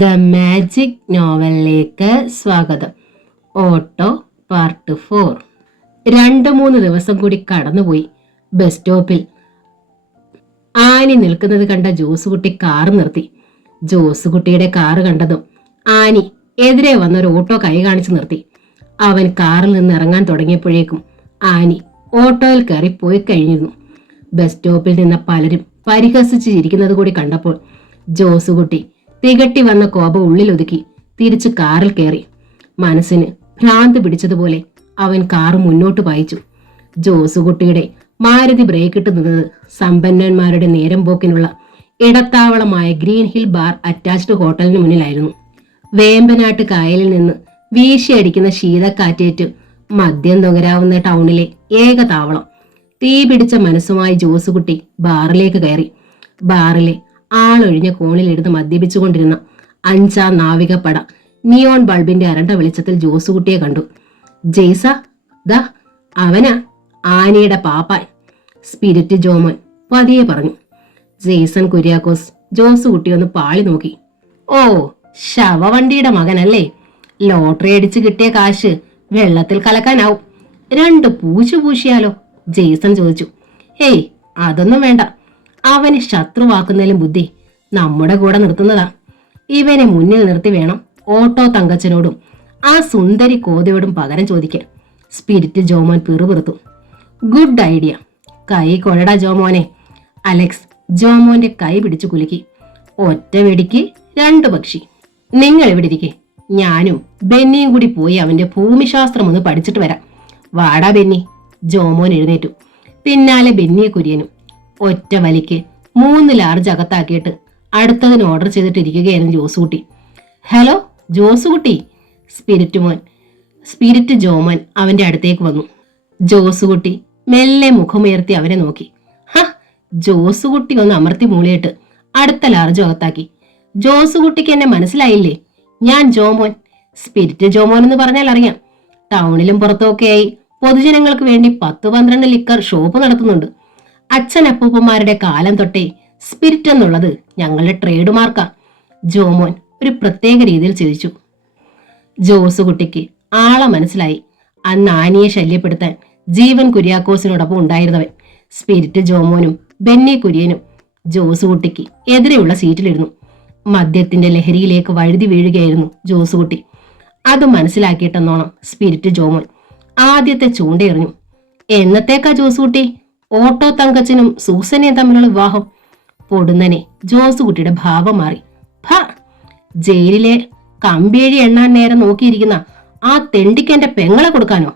The magic നോവലിലേക്ക് സ്വാഗതം. Auto part 4. 2-3 ദിവസം കൂടി കടന്നുപോയി. ബസ് സ്റ്റോപ്പിൽ ആനി നിൽക്കുന്നത് കണ്ട ജോസുകുട്ടി കാറ് നിർത്തി. ജോസുകുട്ടിയുടെ കാറ് കണ്ടതും ആനി എതിരെ വന്നൊരു ഓട്ടോ കൈ കാണിച്ചു നിർത്തി. അവൻ കാറിൽ നിന്ന് ഇറങ്ങാൻ തുടങ്ങിയപ്പോഴേക്കും ആനി ഓട്ടോയിൽ കയറി പോയി കഴിഞ്ഞിരുന്നു. ബസ് സ്റ്റോപ്പിൽ നിന്ന് പലരും പരിഹസിച്ച് ചിരിക്കുന്നത് കൂടി കണ്ടപ്പോൾ ജോസുകുട്ടി തികട്ടി വന്ന കോപം ഉള്ളിലൊതുക്കി തിരിച്ചു കാറിൽ കയറി. മനസ്സിന് ഭ്രാന്ത് പിടിച്ചതുപോലെ അവൻ കാറ് മുന്നോട്ട് പായിച്ചു. ജോസുകുട്ടിയുടെ മാരുതി ബ്രേക്കിട്ട് നിന്നത് സമ്പന്നന്മാരുടെ നേരം പോക്കിനുള്ള ഇടത്താവളമായ ഗ്രീൻ ഹിൽ ബാർ അറ്റാച്ച്ഡ് ഹോട്ടലിന് മുന്നിലായിരുന്നു. വേമ്പനാട്ട് കായലിൽ നിന്ന് വീശിയടിക്കുന്ന ശീതക്കാറ്റേറ്റ് മദ്യം നുകരാവുന്ന ടൗണിലെ ഏക താവളം. തീ പിടിച്ച മനസ്സുമായി ജോസുകുട്ടി ബാറിലേക്ക് കയറി. ബാറിലെ ആളൊഴിഞ്ഞ കോണിലിരുന്ന് മദ്യപിച്ചുകൊണ്ടിരുന്ന 5-ാം നാവികപ്പട നിയോൺ ബൾബിന്റെ അരണ്ട വെളിച്ചത്തിൽ ജോസുകുട്ടിയെ കണ്ടു. ജെയ്സ, ദാ അവനാ ആനിയുടെ പാപ്പാൻ, സ്പിരിറ്റ് ജോമോൻ പതിയെ പറഞ്ഞു. ജെയ്സൺ കുര്യാക്കോസ് ജോസുകുട്ടി ഒന്ന് പാളി നോക്കി. ഓ, ശവവണ്ടിയുടെ മകനല്ലേ? ലോട്ടറി അടിച്ച് കിട്ടിയ കാശ് വെള്ളത്തിൽ കലക്കാനാവും. 2 പൂശിയാലോ? ജെയ്സൺ ചോദിച്ചു. ഹേയ്, അതൊന്നും വേണ്ട. അവന് ശത്രുവാക്കുന്നതിലും ബുദ്ധി നമ്മുടെ കൂടെ നിർത്തുന്നതാ. ഇവനെ മുന്നിൽ നിർത്തി വേണം ഓട്ടോ തങ്കച്ചനോടും ആ സുന്ദരി കോതയോടും പകരം ചോദിക്കാൻ. സ്പിരിറ്റ് ജോമോൻ പിറുപിറുത്തു. Good idea. കൈ കൊഴടാ ജോമോനെ. അലക്സ് ജോമോന്റെ കൈ പിടിച്ചു കുലുക്കി. ഒറ്റ വെടിക്ക് 2 പക്ഷി. നിങ്ങൾ എവിടെ ഇരിക്കെ, ഞാനും ബെന്നിയും കൂടി പോയി അവന്റെ ഭൂമിശാസ്ത്രം ഒന്ന് പഠിച്ചിട്ട് വരാം. വാടാ ബെന്നി. ജോമോൻ എഴുന്നേറ്റു. പിന്നാലെ ബെന്നിയെ കുര്യനും. ഒറ്റ വലിക്ക് 3 ലാർജ് അകത്താക്കിയിട്ട് അടുത്തതിന് ഓർഡർ ചെയ്തിട്ടിരിക്കുകയായിരുന്നു ജോസുകുട്ടി. ഹലോ ജോസുകുട്ടി. സ്പിരിറ്റ് ജോമോൻ അവന്റെ അടുത്തേക്ക് വന്നു. ജോസുകുട്ടി മെല്ലെ മുഖമുയർത്തി അവനെ നോക്കി. ജോസുകുട്ടി ഒന്ന് അമർത്തി മൂളിയിട്ട് അടുത്ത ലാർജ് അകത്താക്കി. ജോസുകുട്ടിക്ക് എന്നെ മനസ്സിലായില്ലേ? ഞാൻ ജോമോൻ. സ്പിരിറ്റ് ജോമോൻ എന്ന് പറഞ്ഞാൽ അറിയാം. ടൗണിലും പുറത്തുമൊക്കെയായി പൊതുജനങ്ങൾക്ക് വേണ്ടി 10-12 ലിക്കർ ഷോപ്പ് നടത്തുന്നുണ്ട്. അച്ഛനപ്പൂപ്പന്മാരുടെ കാലം തൊട്ടേ സ്പിരിറ്റ് എന്നുള്ളത് ഞങ്ങളുടെ ട്രേഡ് മാർക്കാ. ജോമോൻ ഒരു പ്രത്യേക രീതിയിൽ ചിരിച്ചു. ജോസുകുട്ടിക്ക് ആളെ മനസ്സിലായി. അന്ന് ആനിയെ ശല്യപ്പെടുത്താൻ ജീവൻ കുര്യാക്കോസിനോടൊപ്പം ഉണ്ടായിരുന്നവൻ സ്പിരിറ്റ് ജോമോനും ബെന്നി കുര്യനും ജോസുകുട്ടിക്ക് എതിരെയുള്ള സീറ്റിലിരുന്നു. മദ്യത്തിന്റെ ലഹരിയിലേക്ക് വഴുതി വീഴുകയായിരുന്നു ജോസുകുട്ടി. അത് മനസ്സിലാക്കിയിട്ടെന്നോണം സ്പിരിറ്റ് ജോമോൻ ആദ്യത്തെ ചൂണ്ടയെറിഞ്ഞു. എന്നത്തേക്കാ ജോസുകുട്ടി ഓട്ടോ തങ്കച്ചനും സൂസനയും തമ്മിലുള്ള വിവാഹം? പൊടുന്നനെ ജോസുകുട്ടിയുടെ ഭാവം മാറി. ജയിലിലെ കമ്പിയഴി എണ്ണാൻ നേരം നോക്കിയിരിക്കുന്ന ആ തെണ്ടിക്കെന്റെ പെങ്ങളെ കൊടുക്കാനോ?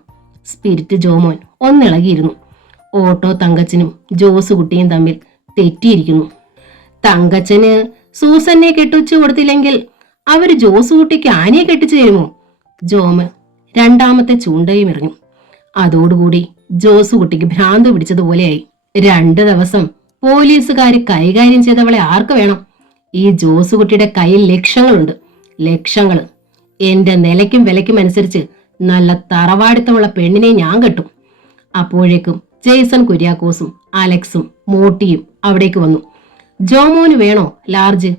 സ്പിരിറ്റ് ജോമോൻ ഒന്നിളകിയിരുന്നു. ഓട്ടോ തങ്കച്ചനും ജോസുകുട്ടിയും തമ്മിൽ തെറ്റിയിരിക്കുന്നു. തങ്കച്ചന് സൂസനെ കെട്ടിച്ചു കൊടുത്തില്ലെങ്കിൽ അവര് ജോസുകുട്ടിക്ക് ആനയെ കെട്ടിച്ചു തരുമോ? ജോമൻ 2ാമത്തെ ചൂണ്ടയും എറിഞ്ഞു. അതോടുകൂടി ജോസുകുട്ടിക്ക് ഭ്രാന്ത് പിടിച്ചതുപോലെയായി. 2 ദിവസം പോലീസുകാർ കൈകാര്യം ചെയ്തവളെ ആർക്ക് വേണം? ഈ ജോസുകുട്ടിയുടെ കയ്യിൽ ലക്ഷങ്ങളുണ്ട്, ലക്ഷങ്ങള്. എന്റെ നിലയ്ക്കും വിലയ്ക്കും അനുസരിച്ച് നല്ല തറവാടിത്തമുള്ള പെണ്ണിനെ ഞാൻ കെട്ടും. അപ്പോഴേക്കും ജെയ്സൺ കുര്യാക്കോസും അലക്സും മോട്ടിയും അവിടേക്ക് വന്നു. ജോമോന് വേണോ ലാർജ്?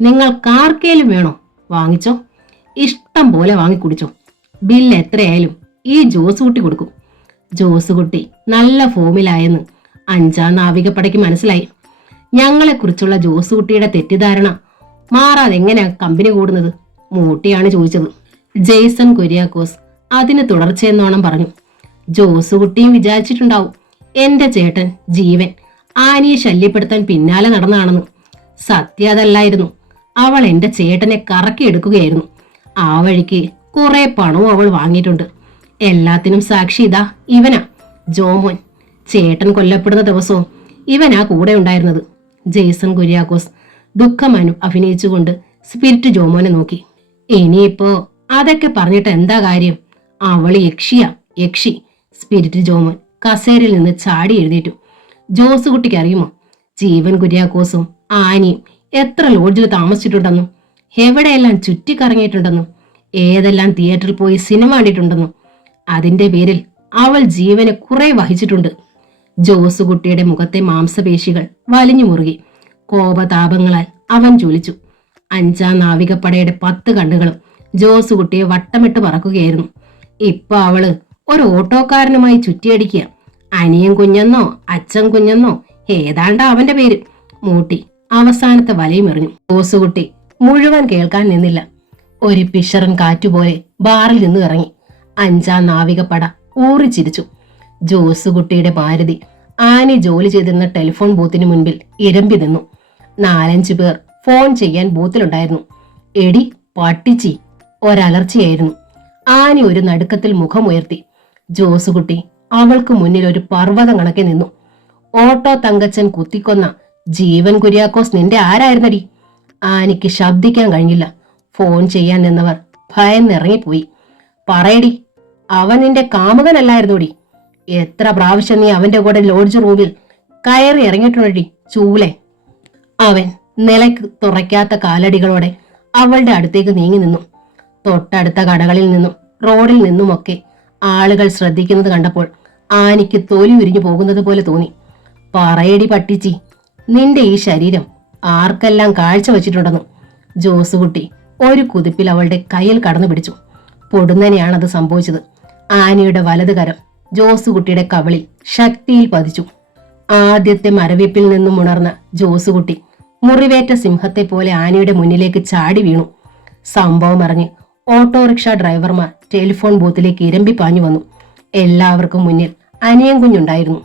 നിങ്ങൾക്കാർക്കേലും വേണോ? വാങ്ങിച്ചോ, ഇഷ്ടം പോലെ വാങ്ങിക്കുടിച്ചോ. ബില്ല് എത്രയായാലും ഈ ജോസുകുട്ടി കൊടുക്കും. ജോസുകുട്ടി നല്ല ഫോമിലായെന്ന് 5-ാം നാവികപ്പടയ്ക്ക് മനസ്സിലായി. ഞങ്ങളെക്കുറിച്ചുള്ള ജോസുകുട്ടിയുടെ തെറ്റിദ്ധാരണ മാറാതെ എങ്ങനെയാ കമ്പനി കൂടുന്നത്? മോട്ടിയാണ് ചോദിച്ചത്. ജെയ്സൺ കുര്യാക്കോസ് അതിന് തുടർച്ചയെന്നോണം പറഞ്ഞു. ജോസുകുട്ടിയും വിചാരിച്ചിട്ടുണ്ടാവും എന്റെ ചേട്ടൻ ജീവൻ ആനിയെ ശല്യപ്പെടുത്താൻ പിന്നാലെ നടന്നാണെന്ന്. സത്യം അതല്ലായിരുന്നു. അവൾ എന്റെ ചേട്ടനെ കറക്കിയെടുക്കുകയായിരുന്നു. ആ വഴിക്ക് കുറെ പണവും അവൾ വാങ്ങിയിട്ടുണ്ട്. എല്ലാത്തിനും സാക്ഷി ഇതാ ഇവനാ, ജോമോൻ. ചേട്ടൻ കൊല്ലപ്പെടുന്ന ദിവസവും ഇവനാ കൂടെ ഉണ്ടായിരുന്നത്. ജെയ്സൺ കുര്യാക്കോസ് ദുഃഖം അഭിനയിച്ചുകൊണ്ട് സ്പിരിറ്റ് ജോമോനെ നോക്കി. ഇനിയിപ്പോ അതൊക്കെ പറഞ്ഞിട്ട് എന്താ കാര്യം? അവള് യക്ഷി. സ്പിരിറ്റ് ജോമോൻ കസേരയിൽ നിന്ന് ചാടി എഴുന്നേറ്റു. ജോസുകുട്ടിക്ക് അറിയുമോ ജീവൻ കുര്യാക്കോസും ആനിയും എത്ര ലോഡ്ജിൽ താമസിച്ചിട്ടുണ്ടെന്നും എവിടെയെല്ലാം ചുറ്റിക്കറങ്ങിയിട്ടുണ്ടെന്നും ഏതെല്ലാം തിയേറ്ററിൽ പോയി സിനിമ കണ്ടിട്ടുണ്ടെന്നും അതിന്റെ പേരിൽ അവൾ ജീവനെ കുറെ വഹിച്ചിട്ടുണ്ട്. ജോസുകുട്ടിയുടെ മുഖത്തെ മാംസപേശികൾ വലിഞ്ഞു മുറുകി. കോപതാപങ്ങളാൽ അവൻ ജ്വലിച്ചു. 5ാം നാവികപ്പടയുടെ 10 കണ്ണുകളും ജോസുകുട്ടിയെ വട്ടമിട്ട് പറക്കുകയായിരുന്നു. ഇപ്പൊ അവള് ഒരു ഓട്ടോക്കാരനുമായി ചുറ്റിയടിക്കുക. അനിയൻ കുഞ്ഞെന്നോ അച്ഛൻ കുഞ്ഞെന്നോ ഏതാണ്ടാ അവന്റെ പേര്. മൂട്ടി അവസാനത്തെ വലയും എറിഞ്ഞു. ജോസുകുട്ടി മുഴുവൻ കേൾക്കാൻ നിന്നില്ല. ഒരു പിഷറൻ കാറ്റുപോലെ ബാറിൽ നിന്ന് ഇറങ്ങി. 5ാം നാവികപ്പട ഊറിച്ചിരിച്ചു. ജോസുകുട്ടിയുടെ ഭാരതി ആനി ജോലി ചെയ്തിരുന്ന ടെലിഫോൺ ബൂത്തിന് മുൻപിൽ ഇരമ്പി നിന്നു. 4-5 പേർ ഫോൺ ചെയ്യാൻ ബൂത്തിലുണ്ടായിരുന്നു. എടി പട്ടിച്ചി ഒരലർച്ചയായിരുന്നു. ആനി ഒരു നടുക്കത്തിൽ മുഖമുയർത്തി. ജോസുകുട്ടി അവൾക്ക് മുന്നിൽ ഒരു പർവ്വതം കണക്കെ നിന്നു. ഓട്ടോ തങ്കച്ചൻ കുത്തിക്കൊന്ന ജീവൻ കുര്യാക്കോസ് നിന്റെ ആരായിരുന്നടി? ആനിക്ക് ശബ്ദിക്കാൻ കഴിഞ്ഞില്ല. ഫോൺ ചെയ്യാൻ നിന്നവർ ഭയന്നിറങ്ങിപ്പോയി. പറയടി, അവൻ നിന്റെ കാമുകനല്ലായിരുന്നോടി? എത്ര പ്രാവശ്യം നീ അവന്റെ കൂടെ ലോഡ്ജ് റൂമിൽ കയറി ഇറങ്ങിയിട്ടുണ്ടടി ചൂലെ? അവൻ നിലയ്ക്ക് തുറയ്ക്കാത്ത കാലടികളോടെ അവളുടെ അടുത്തേക്ക് നീങ്ങി നിന്നു. തൊട്ടടുത്ത കടകളിൽ നിന്നും റോഡിൽ നിന്നുമൊക്കെ ആളുകൾ ശ്രദ്ധിക്കുന്നത് കണ്ടപ്പോൾ ആനിക്ക് തൊലി ഉരിഞ്ഞു പോകുന്നത് പോലെ തോന്നി. പറയടി പട്ടിച്ചി, നിന്റെ ഈ ശരീരം ആർക്കെല്ലാം കാഴ്ച വച്ചിട്ടുണ്ടെന്ന്. ജോസുകുട്ടി ഒരു കുതിപ്പിൽ അവളുടെ കയ്യിൽ കടന്നു പിടിച്ചു. പൊടുന്നനെയാണത് സംഭവിച്ചത്. ആനിയുടെ വലത് കരം ജോസുകുട്ടിയുടെ കവിളിൽ ശക്തിയിൽ പതിച്ചു. ആദ്യത്തെ മരവിപ്പിൽ നിന്നും ഉണർന്ന ജോസുകുട്ടി മുറിവേറ്റ സിംഹത്തെ പോലെ ആനിയുടെ മുന്നിലേക്ക് ചാടി വീണു. സംഭവം അറിഞ്ഞ് ഓട്ടോറിക്ഷ ഡ്രൈവർമാർ ടെലിഫോൺ ബൂത്തിലേക്ക് ഇരമ്പി പാഞ്ഞു വന്നു. എല്ലാവർക്കും മുന്നിൽ അനിയൻ കുഞ്ഞുണ്ടായിരുന്നു.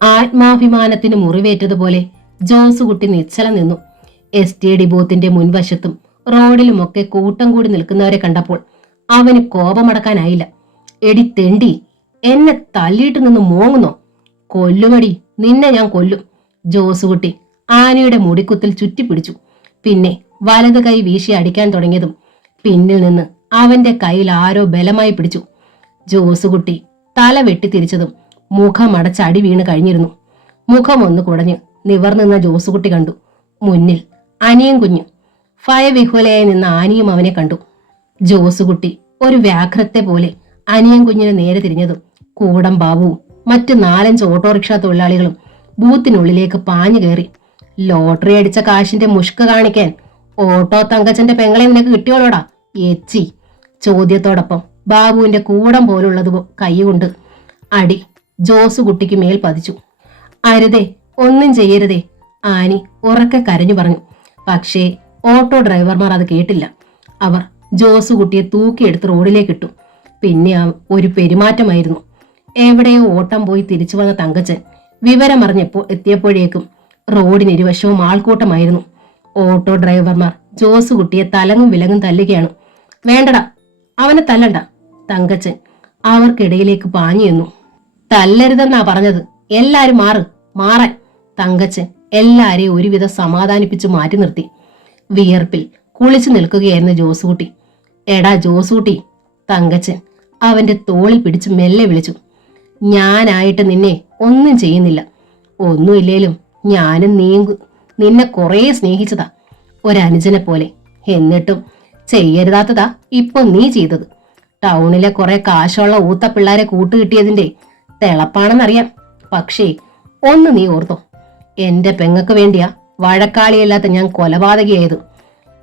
ആത്മാഭിമാനത്തിന് മുറിവേറ്റതുപോലെ ജോസുകുട്ടി നിശ്ചലം നിന്നു. STD ബൂത്തിന്റെ മുൻവശത്തും റോഡിലുമൊക്കെ കൂട്ടം കൂടി നിൽക്കുന്നവരെ കണ്ടപ്പോൾ അവന് കോപമടക്കാനായില്ല. എടി തെണ്ടി, എന്നെ തല്ലിയിട്ട് നിന്ന് മോങ്ങുന്നോ? കൊല്ലുമടി, നിന്നെ ഞാൻ കൊല്ലും. ജോസുകുട്ടി ആനയുടെ മുടിക്കുത്തിൽ ചുറ്റിപ്പിടിച്ചു. പിന്നെ വലത് കൈ വീശി അടിക്കാൻ തുടങ്ങിയതും പിന്നിൽ നിന്ന് അവന്റെ കയ്യിൽ ആരോ ബലമായി പിടിച്ചു. ജോസുകുട്ടി തല വെട്ടിത്തിരിച്ചതും മുഖമടച്ച് അടി വീണ് കഴിഞ്ഞിരുന്നു. മുഖം ഒന്ന് കുടഞ്ഞ് നിവർനിന്ന ജോസുകുട്ടി കണ്ടു. മുന്നിൽ അനിയൻ കുഞ്ഞു. ഭയവിഹുലയായി നിന്ന ആനിയും അവനെ കണ്ടു. ജോസുകുട്ടി ഒരു വ്യാഘ്രത്തെ പോലെ അനിയൻ കുഞ്ഞിന് നേരെ തിരിഞ്ഞതും കൂടം ബാബുവും മറ്റ് 4-5 ഓട്ടോറിക്ഷ തൊഴിലാളികളും ബൂത്തിനുള്ളിലേക്ക് പാഞ്ഞു കയറി. ലോട്ടറി അടിച്ച കാശിന്റെ മുഷ്ക് കാണിക്കാൻ ഓട്ടോ തങ്കച്ചന്റെ പെങ്ങളെ നിനക്ക് കിട്ടിയോളോടാ എച്ചി? ചോദ്യത്തോടൊപ്പം ബാബുവിന്റെ കൂടം പോലുള്ളത് കൈകൊണ്ട് അടി ജോസുകുട്ടിക്ക് മേൽ പതിച്ചു. അരുതേ, ഒന്നും ചെയ്യരുതേ, ആനി ഉറക്കെ കരഞ്ഞു പറഞ്ഞു. പക്ഷേ ഓട്ടോ ഡ്രൈവർമാർ അത് കേട്ടില്ല. അവർ ജോസുകുട്ടിയെ തൂക്കിയെടുത്ത് റോഡിലേക്കിട്ടു. പിന്നെ ഒരു പെരുമാറ്റമായിരുന്നു. എവിടെയോ ഓട്ടം പോയി തിരിച്ചു വന്ന തങ്കച്ചൻ എത്തിയപ്പോഴേക്കും റോഡിനിരുവശവും ആൾക്കൂട്ടമായിരുന്നു. ഓട്ടോ ഡ്രൈവർമാർ ജോസുകുട്ടിയെ തലങ്ങും വിലങ്ങും തല്ലുകയാണ്. വേണ്ടടാ, അവനെ തല്ലണ്ട. തങ്കച്ചൻ അവർക്കിടയിലേക്ക് പാഞ്ഞു എന്നു. തല്ലരുതെന്നാ പറഞ്ഞത്, എല്ലാരും മാറാൻ. തങ്കച്ചൻ എല്ലാരെയും ഒരുവിധം സമാധാനിപ്പിച്ച് മാറ്റി നിർത്തി. വിയർപ്പിൽ കുളിച്ചു നിൽക്കുകയായിരുന്നു ജോസുകുട്ടി. എടാ ജോസുകുട്ടി, തങ്കച്ചൻ അവന്റെ തോളിൽ പിടിച്ച് മെല്ലെ വിളിച്ചു. ഞാനായിട്ട് നിന്നെ ഒന്നും ചെയ്യുന്നില്ല. ഒന്നുമില്ലേലും ഞാനും നിന്നെ കുറേ സ്നേഹിച്ചതാ, ഒരനുജനെ പോലെ. എന്നിട്ടും ചെയ്യരുതാത്തതാ ഇപ്പൊ നീ ചെയ്തത്. ടൗണിലെ കുറെ കാശുള്ള ഊത്തപ്പിള്ളാരെ കൂട്ടുകിട്ടിയതിന്റെ തിളപ്പാണെന്നറിയാം. പക്ഷേ ഒന്ന് നീ ഓർത്തോ, എന്റെ പെങ്ങക്ക് വേണ്ടിയാ വഴക്കാളിയല്ലാത്ത ഞാൻ കൊലപാതകയായത്.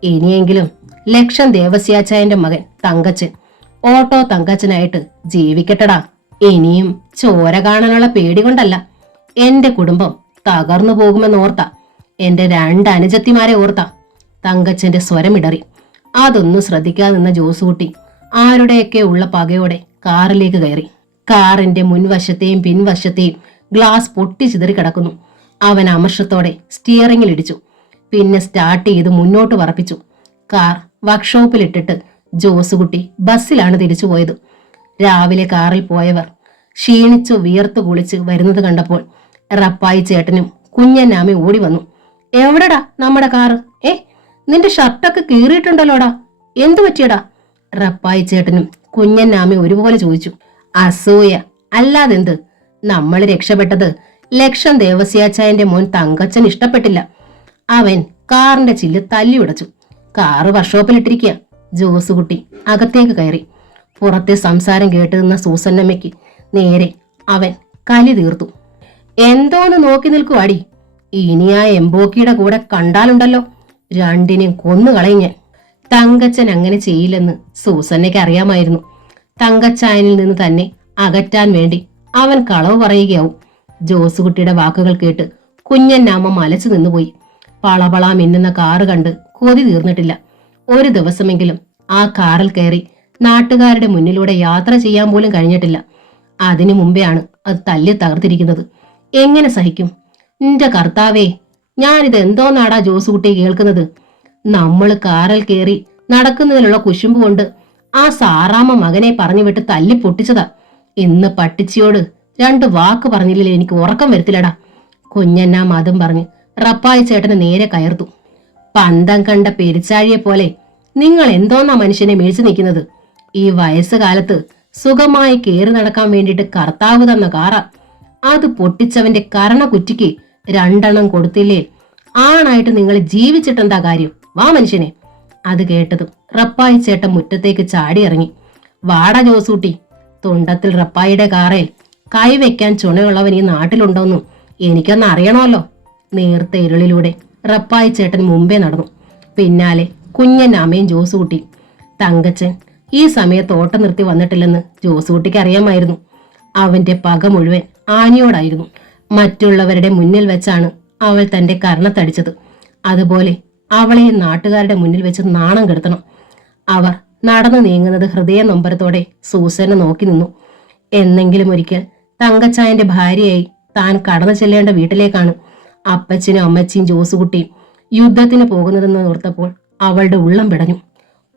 ഇനിയെങ്കിലും ലക്ഷം ദേവസ്യാച്ചായന്റെ മകൻ തങ്കച്ചൻ ഓട്ടോ തങ്കച്ചനായിട്ട് ജീവിക്കട്ടടാ. ഇനിയും ചോര കാണാനുള്ള പേടി കൊണ്ടല്ല, എന്റെ കുടുംബം തകർന്നു പോകുമെന്നോർത്താ, എന്റെ 2 അനുജത്തിമാരെ ഓർത്താ. തങ്കച്ചന്റെ സ്വരമിടറി. അതൊന്നും ശ്രദ്ധിക്കാതെ നിന്ന ജോസുകുട്ടി ആരുടെയൊക്കെ ഉള്ള പകയോടെ കാറിലേക്ക് കയറി. കാറിന്റെ മുൻവശത്തെയും പിൻവശത്തെയും ഗ്ലാസ് പൊട്ടി ചിതറി കിടക്കുന്നു. അവൻ അമർഷത്തോടെ സ്റ്റിയറിംഗിൽ ഇടിച്ചു. പിന്നെ സ്റ്റാർട്ട് ചെയ്ത് മുന്നോട്ട് പറപ്പിച്ചു. കാർ വർക്ക്ഷോപ്പിലിട്ടിട്ട് ജോസുകുട്ടി ബസ്സിലാണ് തിരിച്ചു പോയത്. രാവിലെ കാറിൽ പോയവർ ക്ഷീണിച്ചു വിയർത്തു കുളിച്ച് വരുന്നത് കണ്ടപ്പോൾ റപ്പായി ചേട്ടനും കുഞ്ഞന്നാമി ഓടി വന്നു. എവിടെടാ നമ്മുടെ കാറ്? നിന്റെ ഷർട്ടൊക്കെ കീറിയിട്ടുണ്ടല്ലോടാ, എന്തു പറ്റിയടാ? റപ്പായി ചേട്ടനും കുഞ്ഞന്നാമി ഒരുപോലെ ചോദിച്ചു. അസൂയ അല്ലാതെന്ത്. നമ്മൾ രക്ഷപ്പെട്ടത് ലക്ഷം ദേവസ്യാച്ചായന്റെ മോൻ തങ്കച്ചൻ ഇഷ്ടപ്പെട്ടില്ല. അവൻ കാറിന്റെ ചില്ല് തല്ലി ഉടച്ചു. കാറ് വർക്ക്ഷോപ്പിലിട്ടിരിക്കുക. ജോസുകുട്ടി അകത്തേക്ക് കയറി. പുറത്തെ സംസാരം കേട്ട് നിന്ന സൂസന്നമ്മയ്ക്ക് നേരെ അവൻ കലി തീർത്തു. എന്തോന്ന് നോക്കി നിൽക്കുവാടി? ഇനി ആ എംബോക്കിയുടെ കൂടെ കണ്ടാലുണ്ടല്ലോ, രണ്ടിനെയും കൊന്നുകളയും ഞാൻ. തങ്കച്ചൻ അങ്ങനെ ചെയ്യില്ലെന്ന് സൂസന്നയ്ക്ക് അറിയാമായിരുന്നു. തങ്കച്ചായനിൽ നിന്ന് തന്നെ അകറ്റാൻ വേണ്ടി അവൻ കളവ് പറയുകയാവും. ജോസുകുട്ടിയുടെ വാക്കുകൾ കേട്ട് കുഞ്ഞന്നാമ്മ മലച്ചു നിന്നുപോയി. പളപള മിന്നുന്ന കാറ് കണ്ട് കൊതി തീർന്നിട്ടില്ല. ഒരു ദിവസമെങ്കിലും ആ കാറിൽ കയറി നാട്ടുകാരുടെ മുന്നിലൂടെ യാത്ര ചെയ്യാൻ പോലും കഴിഞ്ഞിട്ടില്ല. അതിനു മുമ്പെയാണ് അത് തല്ലി തകർത്തിരിക്കുന്നത്. എങ്ങനെ സഹിക്കും? നിന്റെ കർത്താവേ, ഞാനിത് എന്തോന്നാടാ ജോസുകുട്ടി കേൾക്കുന്നത്? നമ്മൾ കാറിൽ കയറി നടക്കുന്നതിലുള്ള കുശുമ്പ് കൊണ്ട് ആ സാറാമ്മ മകനെ പറഞ്ഞു വിട്ട് തല്ലി പൊട്ടിച്ചതാ. ഇന്ന് പട്ടിച്ചിയോട് 2 വാക്ക് പറഞ്ഞില്ലേ എനിക്ക് ഉറക്കം വരത്തില്ലടാ. കുഞ്ഞന്നാം അതും പറഞ്ഞ് റപ്പായി ചേട്ടന് നേരെ കയർത്തു. പന്തം കണ്ട പെരിച്ചാഴിയെ പോലെ നിങ്ങൾ എന്തോന്നാ മനുഷ്യനെ മേടിച്ചു നിൽക്കുന്നത്? ഈ വയസ്സുകാലത്ത് സുഖമായി കയറി നടക്കാൻ വേണ്ടിയിട്ട് കർത്താവ് തന്ന കാറ. അത് പൊട്ടിച്ചവന്റെ കരണ കുറ്റിക്ക് 2 കൊടുത്തില്ലേ? ആണായിട്ട് നിങ്ങൾ ജീവിച്ചിട്ടെന്താ കാര്യം? വാ മനുഷ്യനെ. അത് കേട്ടതും റപ്പായി ചേട്ടൻ മുറ്റത്തേക്ക് ചാടിയിറങ്ങി. വാട ജോസൂട്ടി. തുണ്ടത്തിൽ റപ്പായിയുടെ കാറയിൽ കൈവയ്ക്കാൻ ചുണയുള്ളവൻ ഈ നാട്ടിലുണ്ടോന്നും എനിക്കൊന്ന് അറിയണമല്ലോ. നേർത്ത ഇരുളിലൂടെ റപ്പായി ചേട്ടൻ മുമ്പേ നടന്നു. പിന്നാലെ കുഞ്ഞനാമയും ജോസുകുട്ടി. തങ്കച്ചൻ ഈ സമയത്ത് ഓട്ടം നിർത്തി വന്നിട്ടില്ലെന്ന് ജോസുകുട്ടിക്ക് അറിയാമായിരുന്നു. അവന്റെ പക മുഴുവൻ ആനിയോടായിരുന്നു. മറ്റുള്ളവരുടെ മുന്നിൽ വെച്ചാണ് അവൾ തന്റെ കർണത്തടിച്ചത്. അതുപോലെ അവളെ നാട്ടുകാരുടെ മുന്നിൽ വെച്ച് നാണം കെടുത്തണം. അവർ നടന്നു നീങ്ങുന്നത് ഹൃദയ നൊമ്പരത്തോടെ സൂസനെ നോക്കി നിന്നു. എന്നെങ്കിലും ഒരിക്കൽ തങ്കച്ചായന്റെ ഭാര്യയായി താൻ കടന്നു ചെല്ലേണ്ട വീട്ടിലേക്കാണ് അപ്പച്ചനും അമ്മച്ചിയും ജോസുകുട്ടിയും യുദ്ധത്തിന് പോകുന്നതെന്ന് ഓർത്തപ്പോൾ അവളുടെ ഉള്ളം പിടഞ്ഞു.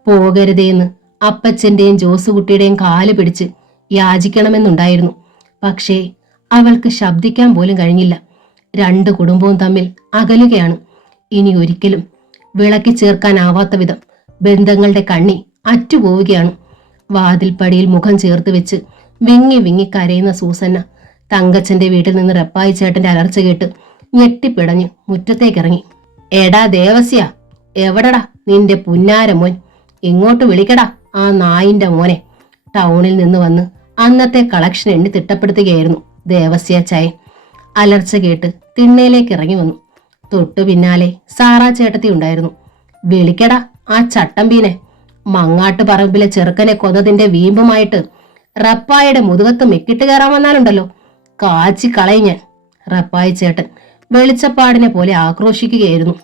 പോകരുതേന്ന് അപ്പച്ചന്റെയും ജോസുകുട്ടിയുടെയും കാല് പിടിച്ച് യാചിക്കണമെന്നുണ്ടായിരുന്നു. പക്ഷേ അവൾക്ക് ശബ്ദിക്കാൻ പോലും കഴിഞ്ഞില്ല. 2 കുടുംബവും തമ്മിൽ അകലുകയാണ്. ഇനി ഒരിക്കലും വിളക്കി ചേർക്കാനാവാത്ത വിധം ബന്ധങ്ങളുടെ കണ്ണി അറ്റുപോവുകയാണ്. വാതിൽപ്പടിയിൽ മുഖം ചേർത്ത് വെച്ച് വിങ്ങി വിങ്ങി കരയുന്ന സൂസന്ന തങ്കച്ചന്റെ വീട്ടിൽ നിന്ന് റപ്പായി ചേട്ടന്റെ അലർച്ച കേട്ട് ഞെട്ടിപ്പിടഞ്ഞ് മുറ്റത്തേക്കിറങ്ങി. എടാ ദേവസ്യ, എവിടടാ നിന്റെ പുന്നാര മോൻ? ഇങ്ങോട്ട് വിളിക്കടാ ആ നായിന്റെ മോനെ. ടൗണിൽ നിന്ന് വന്ന് അന്നത്തെ കളക്ഷൻ എണ്ണി തിട്ടപ്പെടുത്തുകയായിരുന്നു ദേവസ്യ ചായൻ. അലർച്ച കേട്ട് തിണ്ണയിലേക്ക് ഇറങ്ങി വന്നു. തൊട്ടു പിന്നാലെ സാറാ ചേട്ടത്തി ഉണ്ടായിരുന്നു. വിളിക്കടാ ആ ചട്ടമ്പീനെ. മങ്ങാട്ട് പറമ്പിലെ ചെറുക്കനെ കൊന്നതിന്റെ വീമ്പുമായിട്ട് റപ്പായുടെ മുതുകത്ത് മെക്കിട്ട് കയറാൻ വന്നാലുണ്ടല്ലോ, കാച്ചി കളയും ഞാൻ. റപ്പായി ചേട്ടൻ വെളിച്ചപ്പാടിനെ പോലെ ആക്രോശിക്കുകയായിരുന്നു.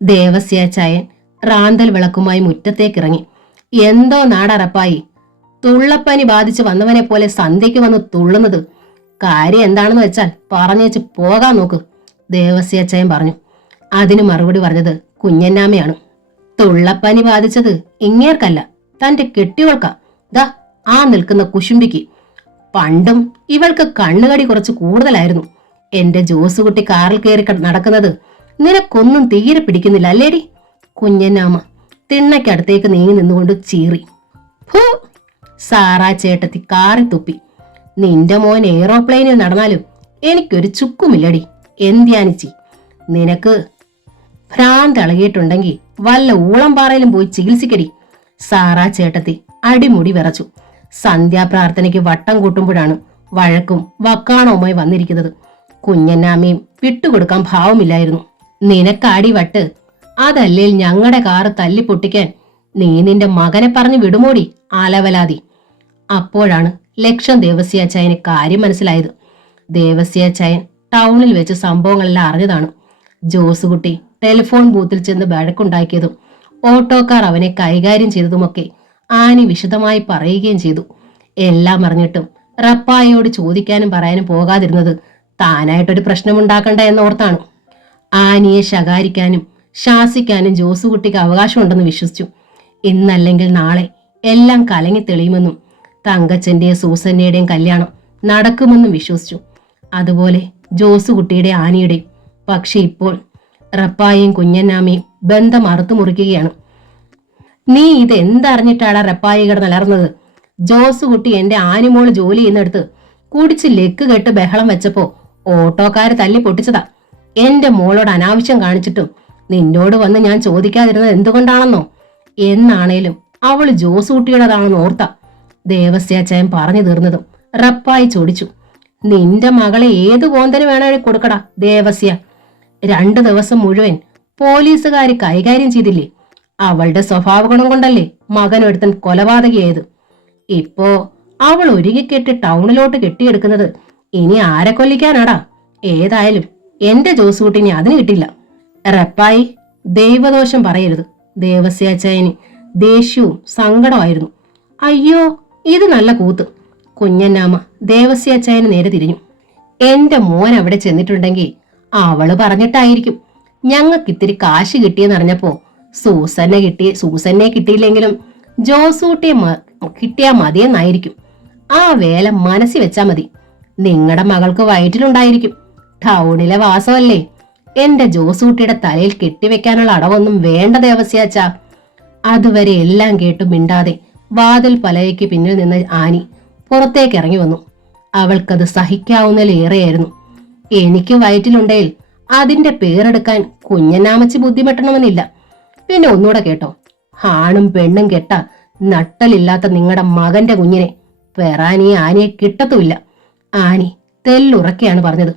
ദേവസ്യ ചായൻ റാന്തൽ വിളക്കുമായി മുറ്റത്തേക്കിറങ്ങി. എന്തോ നാടാ റപ്പായി, തുള്ളപ്പനി ബാധിച്ച് വന്നവനെ പോലെ സന്ധ്യയ്ക്ക് വന്ന് തുള്ളുന്നത്? കാര്യം എന്താണെന്ന് വെച്ചാൽ പറഞ്ഞേച്ച് പോകാൻ നോക്ക്, ദേവസ്യ ചായൻ പറഞ്ഞു. അതിന് മറുപടി പറഞ്ഞത് കുഞ്ഞന്നാമയാണ്. തുള്ളപ്പനി ബാധിച്ചത് ഇങ്ങേർക്കല്ല, തന്റെ കെട്ടിയോൾക്കാ. ദാ ആ നിൽക്കുന്ന കുശുംബിക്ക്. പണ്ടും ഇവൾക്ക് കണ്ണുകടി കുറച്ച് കൂടുതലായിരുന്നു. എന്റെ ജോസുകുട്ടി കാറിൽ കയറി നടക്കുന്നത് നിനക്കൊന്നും തീരെ പിടിക്കുന്നില്ല അല്ലേടി? കുഞ്ഞന്നാമ തിണ്ണയ്ക്കടുത്തേക്ക് നീങ്ങി നിന്നുകൊണ്ട് ചീറി. ഹോ! സാറാ ചേട്ടത്തി കാറി തുപ്പി. നിന്റെ മോൻ എയ്റോപ്ലെയിനിൽ നടന്നാലും എനിക്കൊരു ചുക്കുമില്ലടി. എന്ത്യാനിച്ചി, നിനക്ക് ഭ്രാന്ത് ഇളകിയിട്ടുണ്ടെങ്കിൽ വല്ല ഊളംപാറയിലും പോയി ചികിത്സിക്കടി. സാറാ ചേട്ടത്തി അടിമുടി വിറച്ചു. സന്ധ്യാപ്രാർത്ഥനയ്ക്ക് വട്ടം കൂട്ടുമ്പോഴാണ് വഴക്കും വക്കാണവുമായി വന്നിരിക്കുന്നത്. കുഞ്ഞന്നാമയും വിട്ടുകൊടുക്കാൻ ഭാവമില്ലായിരുന്നു. നിനക്കാടി വട്ട്, അതല്ലേ ഞങ്ങളുടെ കാറ് തല്ലി പൊട്ടിക്കാൻ നീ നിന്റെ മകനെ പറഞ്ഞു വിടുമോടി ആലവലാതി. അപ്പോഴാണ് ലക്ഷം ദേവസ്യാച്ചായന് കാര്യം മനസ്സിലായത്. ദേവസ്യാച്ചായൻ ടൗണിൽ വെച്ച് സംഭവങ്ങളെല്ലാം അറിഞ്ഞതാണ്. ജോസുകുട്ടി ടെലിഫോൺ ബൂത്തിൽ ചെന്ന് വഴക്കുണ്ടാക്കിയതും ഓട്ടോക്കാർ അവനെ കൈകാര്യം ചെയ്തതുമൊക്കെ ആനി വിശദമായി പറയുകയും ചെയ്തു. എല്ലാം അറിഞ്ഞിട്ടും റപ്പായിയോട് ചോദിക്കാനും പറയാനും പോകാതിരുന്നത് താനായിട്ടൊരു പ്രശ്നമുണ്ടാക്കണ്ട എന്നോർത്താണ്. ആനിയെ ശകാരിക്കാനും ശാസിക്കാനും ജോസുകുട്ടിക്ക് അവകാശമുണ്ടെന്ന് വിശ്വസിച്ചു. ഇന്നല്ലെങ്കിൽ നാളെ എല്ലാം കലങ്ങി തെളിയുമെന്നും തങ്കച്ചന്റെയും സൂസന്നയുടെയും കല്യാണം നടക്കുമെന്നും വിശ്വസിച്ചു. അതുപോലെ ജോസുകുട്ടിയുടെ ആനിയുടെയും. പക്ഷെ ഇപ്പോൾ റപ്പായും കുഞ്ഞന്നാമയും ബന്ധം അറുത്തു മുറിക്കുകയാണ്. നീ ഇത് എന്തറിഞ്ഞിട്ടാടാ റപ്പായി കിടന്നലർന്നത്? ജോസുകുട്ടി എന്റെ ആനിമോള് ജോലി ചെയ്യുന്നിടത്ത് കുടിച്ച് ലെക്ക് കെട്ട് ബഹളം വെച്ചപ്പോ ഓട്ടോക്കാര് തല്ലി പൊട്ടിച്ചതാ. എന്റെ മോളോട് അനാവശ്യം കാണിച്ചിട്ടും നിന്നോട് വന്ന് ഞാൻ ചോദിക്കാതിരുന്നത് എന്തുകൊണ്ടാണെന്നോ? എന്നാണേലും അവള് ജോസുകുട്ടിയുടേതാണെന്ന് ഓർത്ത. ദേവസ്യാച്ചായൻ പറഞ്ഞു തീർന്നതും റപ്പായി ചോദിച്ചു. നിന്റെ മകളെ ഏത് കോന്തന് വേണേ കൊടുക്കടാ ദേവസ്യ. 2 ദിവസം മുഴുവൻ പോലീസുകാര് കൈകാര്യം ചെയ്തില്ലേ? അവളുടെ സ്വഭാവ ഗുണം കൊണ്ടല്ലേ മകൻ ഒരുത്തൻ കൊലപാതകിയായത്. ഇപ്പോ അവൾ ഒരുങ്ങിക്കെട്ടി ടൗണിലോട്ട് കെട്ടിയെടുക്കുന്നത് ഇനി ആരെ കൊല്ലിക്കാനാടാ? ഏതായാലും എന്റെ ജോസൂട്ടിനെ അതിന് കിട്ടില്ല. റപ്പായി, ദൈവദോഷം പറയരുത്. ദേവസ്യാച്ചായന് ദേഷ്യവും സങ്കടമായിരുന്നു. അയ്യോ, ഇത് നല്ല കൂത്ത്. കുഞ്ഞന്നാമ ദേവസ്യാച്ചായന് നേരെ തിരിഞ്ഞു. എന്റെ മോൻ അവിടെ ചെന്നിട്ടുണ്ടെങ്കിൽ അവള് പറഞ്ഞിട്ടായിരിക്കും ഞങ്ങൾക്കിത്തിരി കാശ് കിട്ടിയെന്നറിഞ്ഞപ്പോ സൂസന്നെ കിട്ടിയില്ലെങ്കിലും ജോസൂട്ടിയെ കിട്ടിയാ മതിയെന്നായിരിക്കും. ആ വേല മനസ്സിൽ വെച്ചാ മതി. നിങ്ങളുടെ മകൾക്ക് വയറ്റിലുണ്ടായിരിക്കും. ടൗണിലെ വാസമല്ലേ. എന്റെ ജോസൂട്ടിയുടെ തലയിൽ കെട്ടിവെക്കാനുള്ള അടവൊന്നും വേണ്ട ദേവസ്യാച്ച. അതുവരെ എല്ലാം കേട്ടു മിണ്ടാതെ വാതിൽ പലകയ്ക്ക് പിന്നിൽ നിന്ന് ആനി പുറത്തേക്ക് ഇറങ്ങി വന്നു. അവൾക്കത് സഹിക്കാവുന്നതിലേറെയായിരുന്നു. എനിക്ക് വയറ്റിലുണ്ടെങ്കിൽ അതിന്റെ പേരെടുക്കാൻ കുഞ്ഞനാമച്ചി ബുദ്ധിമുട്ടണമെന്നില്ല. പിന്നെ ഒന്നുകൂടെ കേട്ടോ, ആണും പെണ്ണും കെട്ട നട്ടലില്ലാത്ത നിങ്ങളുടെ മകന്റെ കുഞ്ഞിനെ പെറാൻ ഈ ആനിയെ കിട്ടത്തുമില്ല. ആനി തെല്ലുറക്കെയാണ് പറഞ്ഞത്.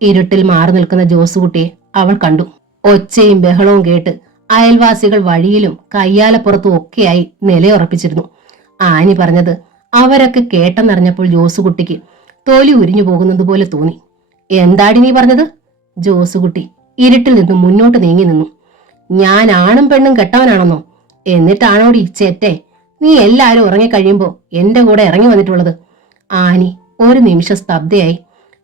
ഇരുട്ടിൽ മാറി നിൽക്കുന്ന ജോസുകുട്ടിയെ അവൾ കണ്ടു. ഒച്ചയും ബഹളവും കേട്ട് അയൽവാസികൾ വഴിയിലും കയ്യാലപ്പുറത്തും ഒക്കെയായി നിലയുറപ്പിച്ചിരുന്നു. ആനി പറഞ്ഞത് അവരൊക്കെ കേട്ടെന്നറിഞ്ഞപ്പോൾ ജോസുകുട്ടിക്ക് തൊലി ഉരിഞ്ഞു പോകുന്നത് പോലെ തോന്നി. എന്താടി നീ പറഞ്ഞത്? ജോസുകുട്ടി ഇരുട്ടിൽ നിന്നും മുന്നോട്ട് നീങ്ങി നിന്നു. ഞാൻ ആണും പെണ്ണും കെട്ടവനാണെന്നോ? എന്നിട്ടാണോടി ചേറ്റെ നീ എല്ലാരും ഉറങ്ങിക്കഴിയുമ്പോ എന്റെ കൂടെ ഇറങ്ങി വന്നിട്ടുള്ളത്? ആനി ഒരു നിമിഷം സ്തബ്ധയായി.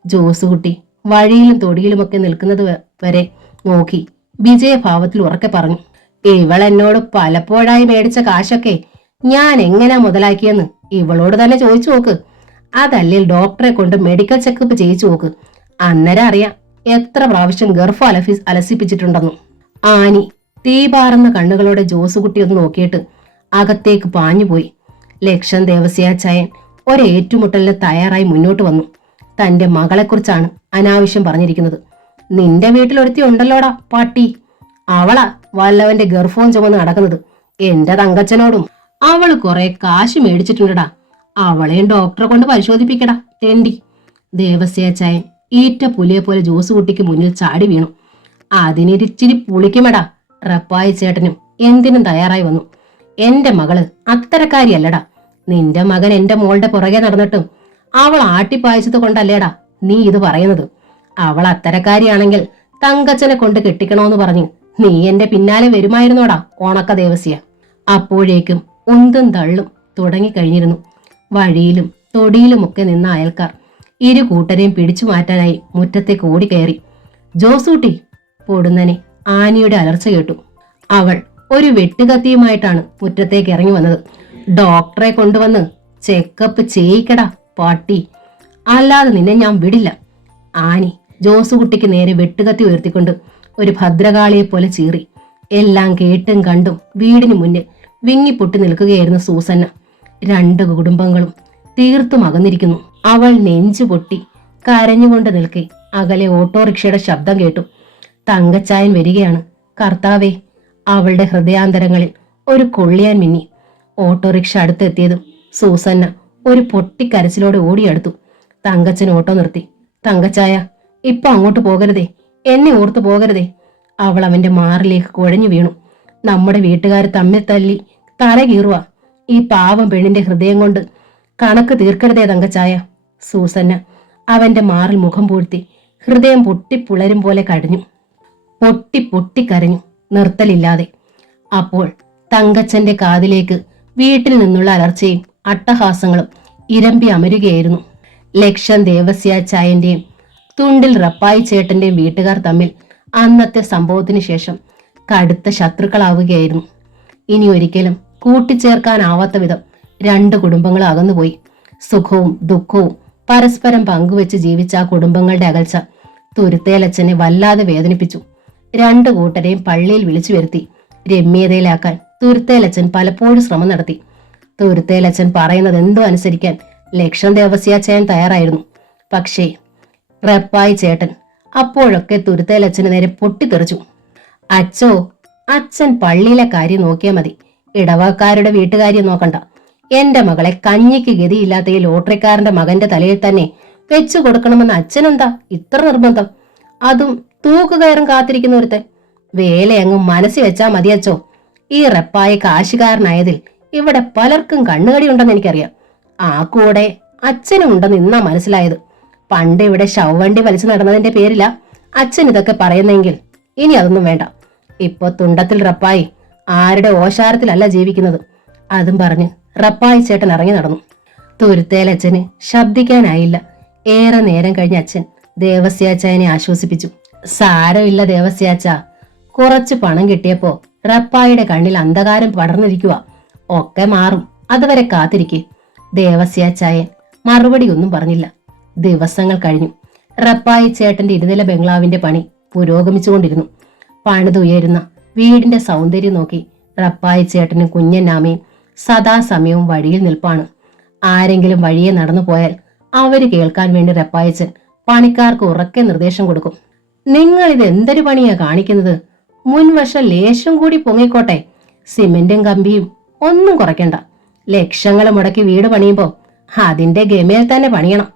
ജോസുകുട്ടി വഴിയിലും തൊടിയിലുമൊക്കെ നിൽക്കുന്നത് വരെ നോക്കി വിജയഭാവത്തിൽ ഉറക്കെ പറഞ്ഞു. ഇവളെന്നോട് പലപ്പോഴായി മേടിച്ച കാശൊക്കെ ഞാൻ എങ്ങനാ മുതലാക്കിയെന്ന് ഇവളോട് തന്നെ ചോദിച്ചു നോക്ക്. അതല്ലേ ഡോക്ടറെ കൊണ്ട് മെഡിക്കൽ ചെക്കപ്പ് ചെയ്യിച്ചു നോക്ക്. അന്നേരം അറിയാം എത്ര പ്രാവശ്യം ഗർഭം അലസിപ്പിച്ചിട്ടുണ്ടെന്നു. ആനി തീപാറുന്ന കണ്ണുകളോടെ ജോസുകുട്ടി ഒന്ന് നോക്കിയിട്ട് അകത്തേക്ക് പാഞ്ഞുപോയി. ലക്ഷം ദേവസ്യാച്ചായൻ ഒരേറ്റുമുട്ടലിന് തയ്യാറായി മുന്നോട്ട് വന്നു. തന്റെ മകളെക്കുറിച്ചാണ് അനാവശ്യം പറഞ്ഞിരിക്കുന്നത്. നിന്റെ വീട്ടിലൊരുത്തി ഉണ്ടല്ലോടാ പാട്ടി, അവളാ വല്ലവന്റെ ഗർഭവും ചുമന്ന് നടക്കുന്നത്. എന്റെ തങ്കച്ചനോടും അവള് കുറെ കാശ് മേടിച്ചിട്ടുണ്ടടാ. അവളെയും ഡോക്ടറെ കൊണ്ട് പരിശോധിപ്പിക്കടാ തെണ്ടി. ദേവസ്യാച്ചായൻ ഈറ്റ പുലിയെ പോലെ ജോസുകുട്ടിക്ക് മുന്നിൽ ചാടി വീണു. അതിനിരിച്ചിരി പുളിക്കുമെടാ. റപ്പായി ചേട്ടനും എന്തിനും തയ്യാറായി വന്നു. എന്റെ മകള് അത്തരക്കാരിയല്ലടാ. നിന്റെ മകൻ എന്റെ മോളുടെ പുറകെ നടന്നിട്ടും അവൾ ആട്ടിപ്പായച്ചത് കൊണ്ടല്ലേടാ നീ ഇത് പറയുന്നത്. അവൾ അത്തരക്കാരിയാണെങ്കിൽ തങ്കച്ചനെ കൊണ്ട് കെട്ടിക്കണോന്ന് പറഞ്ഞ് നീ എന്റെ പിന്നാലെ വരുമായിരുന്നോടാ ഓണക്ക ദേവസ്യ. അപ്പോഴേക്കും ഉന്തും തള്ളും തുടങ്ങിക്കഴിഞ്ഞിരുന്നു. വഴിയിലും തൊടിയിലുമൊക്കെ നിന്ന അയൽക്കാർ ഇരു കൂട്ടരെയും പിടിച്ചു മാറ്റാനായി മുറ്റത്തേക്ക് ഓടിക്കയറി. ജോസൂട്ടി! പൊടുന്നനെ ആനിയുടെ അലർച്ച കേട്ടു. അവൾ ഒരു വെട്ടുകത്തിയുമായിട്ടാണ് മുറ്റത്തേക്ക് ഇറങ്ങി വന്നത്. ഡോക്ടറെ കൊണ്ടുവന്ന് ചെക്കപ്പ് ചെയ്യിക്കടാ പാട്ടി, അല്ലാതെ നിന്നെ ഞാൻ വിടില്ല. ആനി ജോസുകുട്ടിക്ക് നേരെ വെട്ടുകത്തി ഉയർത്തിക്കൊണ്ട് ഒരു ഭദ്രകാളിയെ പോലെ ചീറി. എല്ലാം കേട്ടും കണ്ടും വീടിന് മുന്നിൽ വിങ്ങിപ്പൊട്ടി നിൽക്കുകയായിരുന്നു സൂസന്ന. രണ്ട് കുടുംബങ്ങളും തീർത്തും അകന്നിരിക്കുന്നു. അവൾ നെഞ്ചു പൊട്ടി കരഞ്ഞുകൊണ്ട് നിൽക്കെ അകലെ ഓട്ടോറിക്ഷയുടെ ശബ്ദം കേട്ടു. തങ്കച്ചായൻ വരികയാണ്. കർത്താവേ! അവളുടെ ഹൃദയാന്തരങ്ങളിൽ ഒരു കൊള്ളിയാൻ മിന്നി. ഓട്ടോറിക്ഷ അടുത്തെത്തിയതും സൂസന്ന ഒരു പൊട്ടിക്കരച്ചിലോടെ ഓടിയെടുത്തു. തങ്കച്ചൻ ഓട്ടോ നിർത്തി. തങ്കച്ചായ, ഇപ്പൊ അങ്ങോട്ട് പോകരുതേ, എന്നെ ഓർത്തു പോകരുതേ. അവൾ അവന്റെ മാറിലേക്ക് കുഴഞ്ഞു വീണു. നമ്മുടെ വീട്ടുകാർ തമ്മിൽ തല്ലി തല കീറുക. ഈ പാവം പെണ്ണിന്റെ ഹൃദയം കൊണ്ട് കണക്ക് തീർക്കരുതേ തങ്കച്ചായ. സൂസന്ന അവന്റെ മാറിൽ മുഖം പൂഴ്ത്തി ഹൃദയം പൊട്ടിപ്പുളരും പോലെ കരഞ്ഞു. പൊട്ടിക്കരഞ്ഞു നിർത്തലില്ലാതെ. അപ്പോൾ തങ്കച്ചന്റെ കാതിലേക്ക് വീട്ടിൽ നിന്നുള്ള അലർച്ചയും അട്ടഹാസങ്ങളും ഇരമ്പി അമരുകയായിരുന്നു. ലക്ഷം ദേവസ്യാച്ചായന്റെയും തുണ്ടിൽ റപ്പായി ചേട്ടന്റെയും വീട്ടുകാർ തമ്മിൽ അന്നത്തെ സംഭവത്തിന് ശേഷം കടുത്ത ശത്രുക്കളാവുകയായിരുന്നു. ഇനി ഒരിക്കലും കൂട്ടിച്ചേർക്കാനാവാത്ത വിധം രണ്ട് കുടുംബങ്ങൾ അകന്നുപോയി. സുഖവും ദുഃഖവും പരസ്പരം പങ്കുവെച്ച് ജീവിച്ച ആ കുടുംബങ്ങളുടെ അകൽച്ച തുരുത്തേലച്ഛനെ വല്ലാതെ വേദനിപ്പിച്ചു. രണ്ടു കൂട്ടരെയും പള്ളിയിൽ വിളിച്ചു വരുത്തി രമ്യതയിലാക്കാൻ തുരുത്തേലച്ഛൻ പലപ്പോഴും ശ്രമം നടത്തി. തുരുത്തേലച്ഛൻ പറയുന്നത് എന്തോ അനുസരിക്കാൻ ലക്ഷം ദേവസ്യാച്ചായൻ തയ്യാറായിരുന്നു. പക്ഷേ റപ്പായി ചേട്ടൻ അപ്പോഴൊക്കെ തുരുത്തേലച്ഛന് നേരെ പൊട്ടിത്തെറിച്ചു. അച്ഛോ, അച്ഛൻ പള്ളിയിലെ കാര്യം നോക്കിയാൽ മതി, ഇടവക്കാരുടെ വീട്ടുകാര്യം നോക്കണ്ട. എന്റെ മകളെ കഞ്ഞിക്ക് ഗതിയില്ലാത്ത ഈ ലോട്ടറിക്കാരന്റെ മകന്റെ തലയിൽ തന്നെ വെച്ചു കൊടുക്കണമെന്ന് അച്ഛനെന്താ ഇത്ര നിർബന്ധം? അതും തൂക്കുകയറും കാത്തിരിക്കുന്ന ഒരുത്തൻ. വേലയങ്ങും മനസ്സിൽ വെച്ചാ മതിയച്ചോ. ഈ റപ്പായി കാശുകാരനായതിൽ ഇവിടെ പലർക്കും കണ്ണുകടിയുണ്ടെന്ന് എനിക്കറിയാം. ആ കൂടെ അച്ഛനും ഉണ്ടെന്ന് ഇന്നാ മനസ്സിലായത്. പണ്ട് ഇവിടെ ശവവണ്ടി വലിച്ചു നടന്നതിന്റെ പേരിലാ അച്ഛൻ ഇതൊക്കെ പറയുന്നെങ്കിൽ ഇനി അതൊന്നും വേണ്ട. ഇപ്പൊ തുണ്ടത്തിൽ റപ്പായി ആരുടെ ഓശാരത്തിലല്ല ജീവിക്കുന്നത്. അതും പറഞ്ഞ് റപ്പായി ചേട്ടൻ ഇറങ്ങി നടന്നു. തുരുത്തേലച്ഛന് ശബ്ദിക്കാനായില്ല. ഏറെ നേരം കഴിഞ്ഞ് അച്ഛൻ ദേവസ്യാച്ചായനെ ആശ്വസിപ്പിച്ചു. സാരമില്ല ദേവസ്യാച്ച, കുറച്ച് പണം കിട്ടിയപ്പോ റപ്പായിയുടെ കണ്ണിൽ അന്ധകാരം പടർന്നിരിക്കുക. ഒക്കെ മാറും, അതുവരെ കാത്തിരിക്കെ. ദേവസ്യാച്ചായൻ മറുപടി ഒന്നും പറഞ്ഞില്ല. ദിവസങ്ങൾ കഴിഞ്ഞു. റപ്പായി ചേട്ടന്റെ ഇരുനില ബംഗ്ലാവിന്റെ പണി പുരോഗമിച്ചുകൊണ്ടിരുന്നു. പണിതുയരുന്ന വീടിന്റെ സൗന്ദര്യം നോക്കി റപ്പായി ചേട്ടനും കുഞ്ഞന്നാമയും സദാസമയവും വഴിയിൽ നിൽപ്പാണ്. ആരെങ്കിലും വഴിയെ നടന്നു പോയാൽ അവര് കേൾക്കാൻ വേണ്ടി റപ്പായച്ചൻ പണിക്കാർക്ക് ഉറക്കെ നിർദ്ദേശം കൊടുക്കും. നിങ്ങൾ ഇത് എന്തൊരു പണിയാ കാണിക്കുന്നത്? മുൻവശം ലേശം കൂടി പൊങ്ങിക്കോട്ടെ. സിമെന്റും കമ്പിയും ഒന്നും കുറയ്ക്കണ്ട. ലക്ഷങ്ങൾ മുടക്കി വീട് പണിയുമ്പോ അതിന്റെ ഗമയിൽ തന്നെ പണിയണം.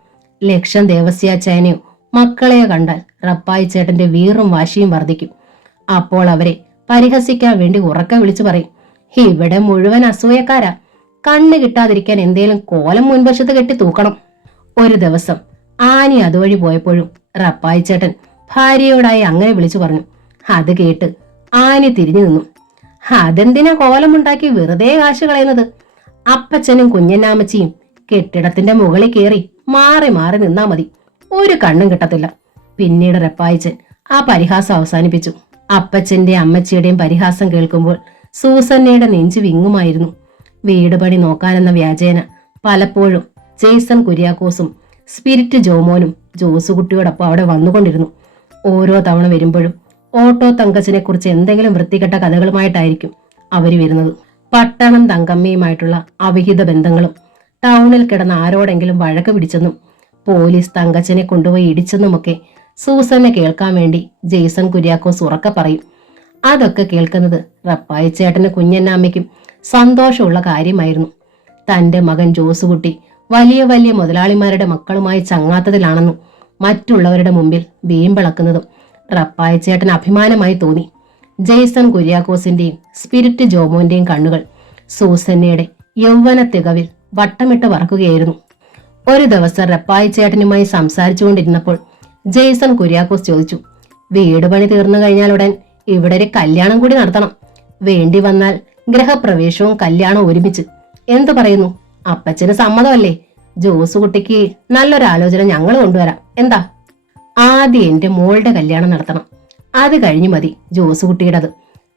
ലക്ഷം ദേവസ്യാച്ചായനെയോ മക്കളെയോ കണ്ടാൽ റപ്പായി ചേട്ടന്റെ വീറും വാശിയും വർദ്ധിക്കും. അപ്പോൾ അവരെ പരിഹസിക്കാൻ വേണ്ടി ഉറക്കെ വിളിച്ചു പറയും, ഇവിടെ മുഴുവൻ അസൂയക്കാരാ. കണ്ണ് കിട്ടാതിരിക്കാൻ എന്തേലും കോലം മുൻവശത്ത് കെട്ടി തൂക്കണം. ഒരു ദിവസം ആനി അതുവഴി പോയപ്പോഴും റപ്പായി ചേട്ടൻ ഭാര്യയോടായി അങ്ങനെ വിളിച്ചു പറഞ്ഞു. അത് കേട്ട് ആനി തിരിഞ്ഞു നിന്നു. അതെന്തിനാ കോലമുണ്ടാക്കി വെറുതെ കാശ് കളയുന്നത്? അപ്പച്ചനും കുഞ്ഞന്നാമ്മച്ചിയും കെട്ടിടത്തിന്റെ മുകളിൽ കയറി മാറി മാറി നിന്നാ മതി, ഒരു കണ്ണും കിട്ടത്തില്ല. പിന്നീട് റപ്പായിച്ചൻ ആ പരിഹാസം അവസാനിപ്പിച്ചു. അപ്പച്ചന്റെ അമ്മച്ചിയുടെയും പരിഹാസം കേൾക്കുമ്പോൾ സൂസന്നയുടെ നെഞ്ചു വിങ്ങുമായിരുന്നു. വീട് പണി നോക്കാനെന്ന വ്യാജേന പലപ്പോഴും ജെയ്സൺ കുര്യാക്കോസും സ്പിരിറ്റ് ജോമോനും ജോസുകുട്ടിയോടൊപ്പം അവിടെ വന്നുകൊണ്ടിരുന്നു. ഓരോ തവണ വരുമ്പോഴും ഓട്ടോ തങ്കച്ചനെ കുറിച്ച് എന്തെങ്കിലും വൃത്തികെട്ട കഥകളുമായിട്ടായിരിക്കും അവര് വരുന്നത്. പട്ടണം തങ്കമ്മയുമായിട്ടുള്ള അവിഹിത ബന്ധങ്ങളും ടൗണിൽ കിടന്ന് ആരോടെങ്കിലും വഴക്ക് പിടിച്ചെന്നും പോലീസ് തങ്കച്ചനെ കൊണ്ടുപോയി ഇടിച്ചെന്നുമൊക്കെ സൂസന്നെ കേൾക്കാൻ വേണ്ടി ജെയ്സൺ കുര്യാക്കോസ് ഉറക്കെ പറയും. അതൊക്കെ കേൾക്കുന്നത് റപ്പായി ചേട്ടന് കുഞ്ഞന്നാമ്മയ്ക്കും സന്തോഷമുള്ള കാര്യമായിരുന്നു. തന്റെ മകൻ ജോസുകുട്ടി വലിയ വലിയ മുതലാളിമാരുടെ മക്കളുമായി ചങ്ങാത്തതിലാണെന്നും മറ്റുള്ളവരുടെ മുമ്പിൽ വീമ്പിളക്കുന്നതും റപ്പായി ചേട്ടന് അഭിമാനമായി തോന്നി. ജെയ്സൺ കുര്യാക്കോസിന്റെയും സ്പിരിറ്റ് ജോമോന്റെയും കണ്ണുകൾ സൂസന്നയുടെ യൗവന തികവിൽ വട്ടമിട്ട് വറക്കുകയായിരുന്നു. ഒരു ദിവസം റപ്പായി ചേട്ടനുമായി സംസാരിച്ചുകൊണ്ടിരുന്നപ്പോൾ ജെയ്സൺ കുര്യാക്കോസ് ചോദിച്ചു, വീട് പണി തീർന്നു കഴിഞ്ഞാലുടൻ ഇവിടെ ഒരു കല്യാണം കൂടി നടത്തണം. വേണ്ടി വന്നാൽ ഗൃഹപ്രവേശവും കല്യാണവും ഒരുമിച്ച്. എന്തു പറയുന്നു? അപ്പച്ചന് സമ്മതമല്ലേ? ജോസുകുട്ടിക്ക് നല്ലൊരാലോചന ഞങ്ങൾ കൊണ്ടുവരാം, എന്താ? ആദ്യം എന്റെ മോളുടെ കല്യാണം നടത്തണം, അത് കഴിഞ്ഞു മതി ജോസുകുട്ടിയുടേത്.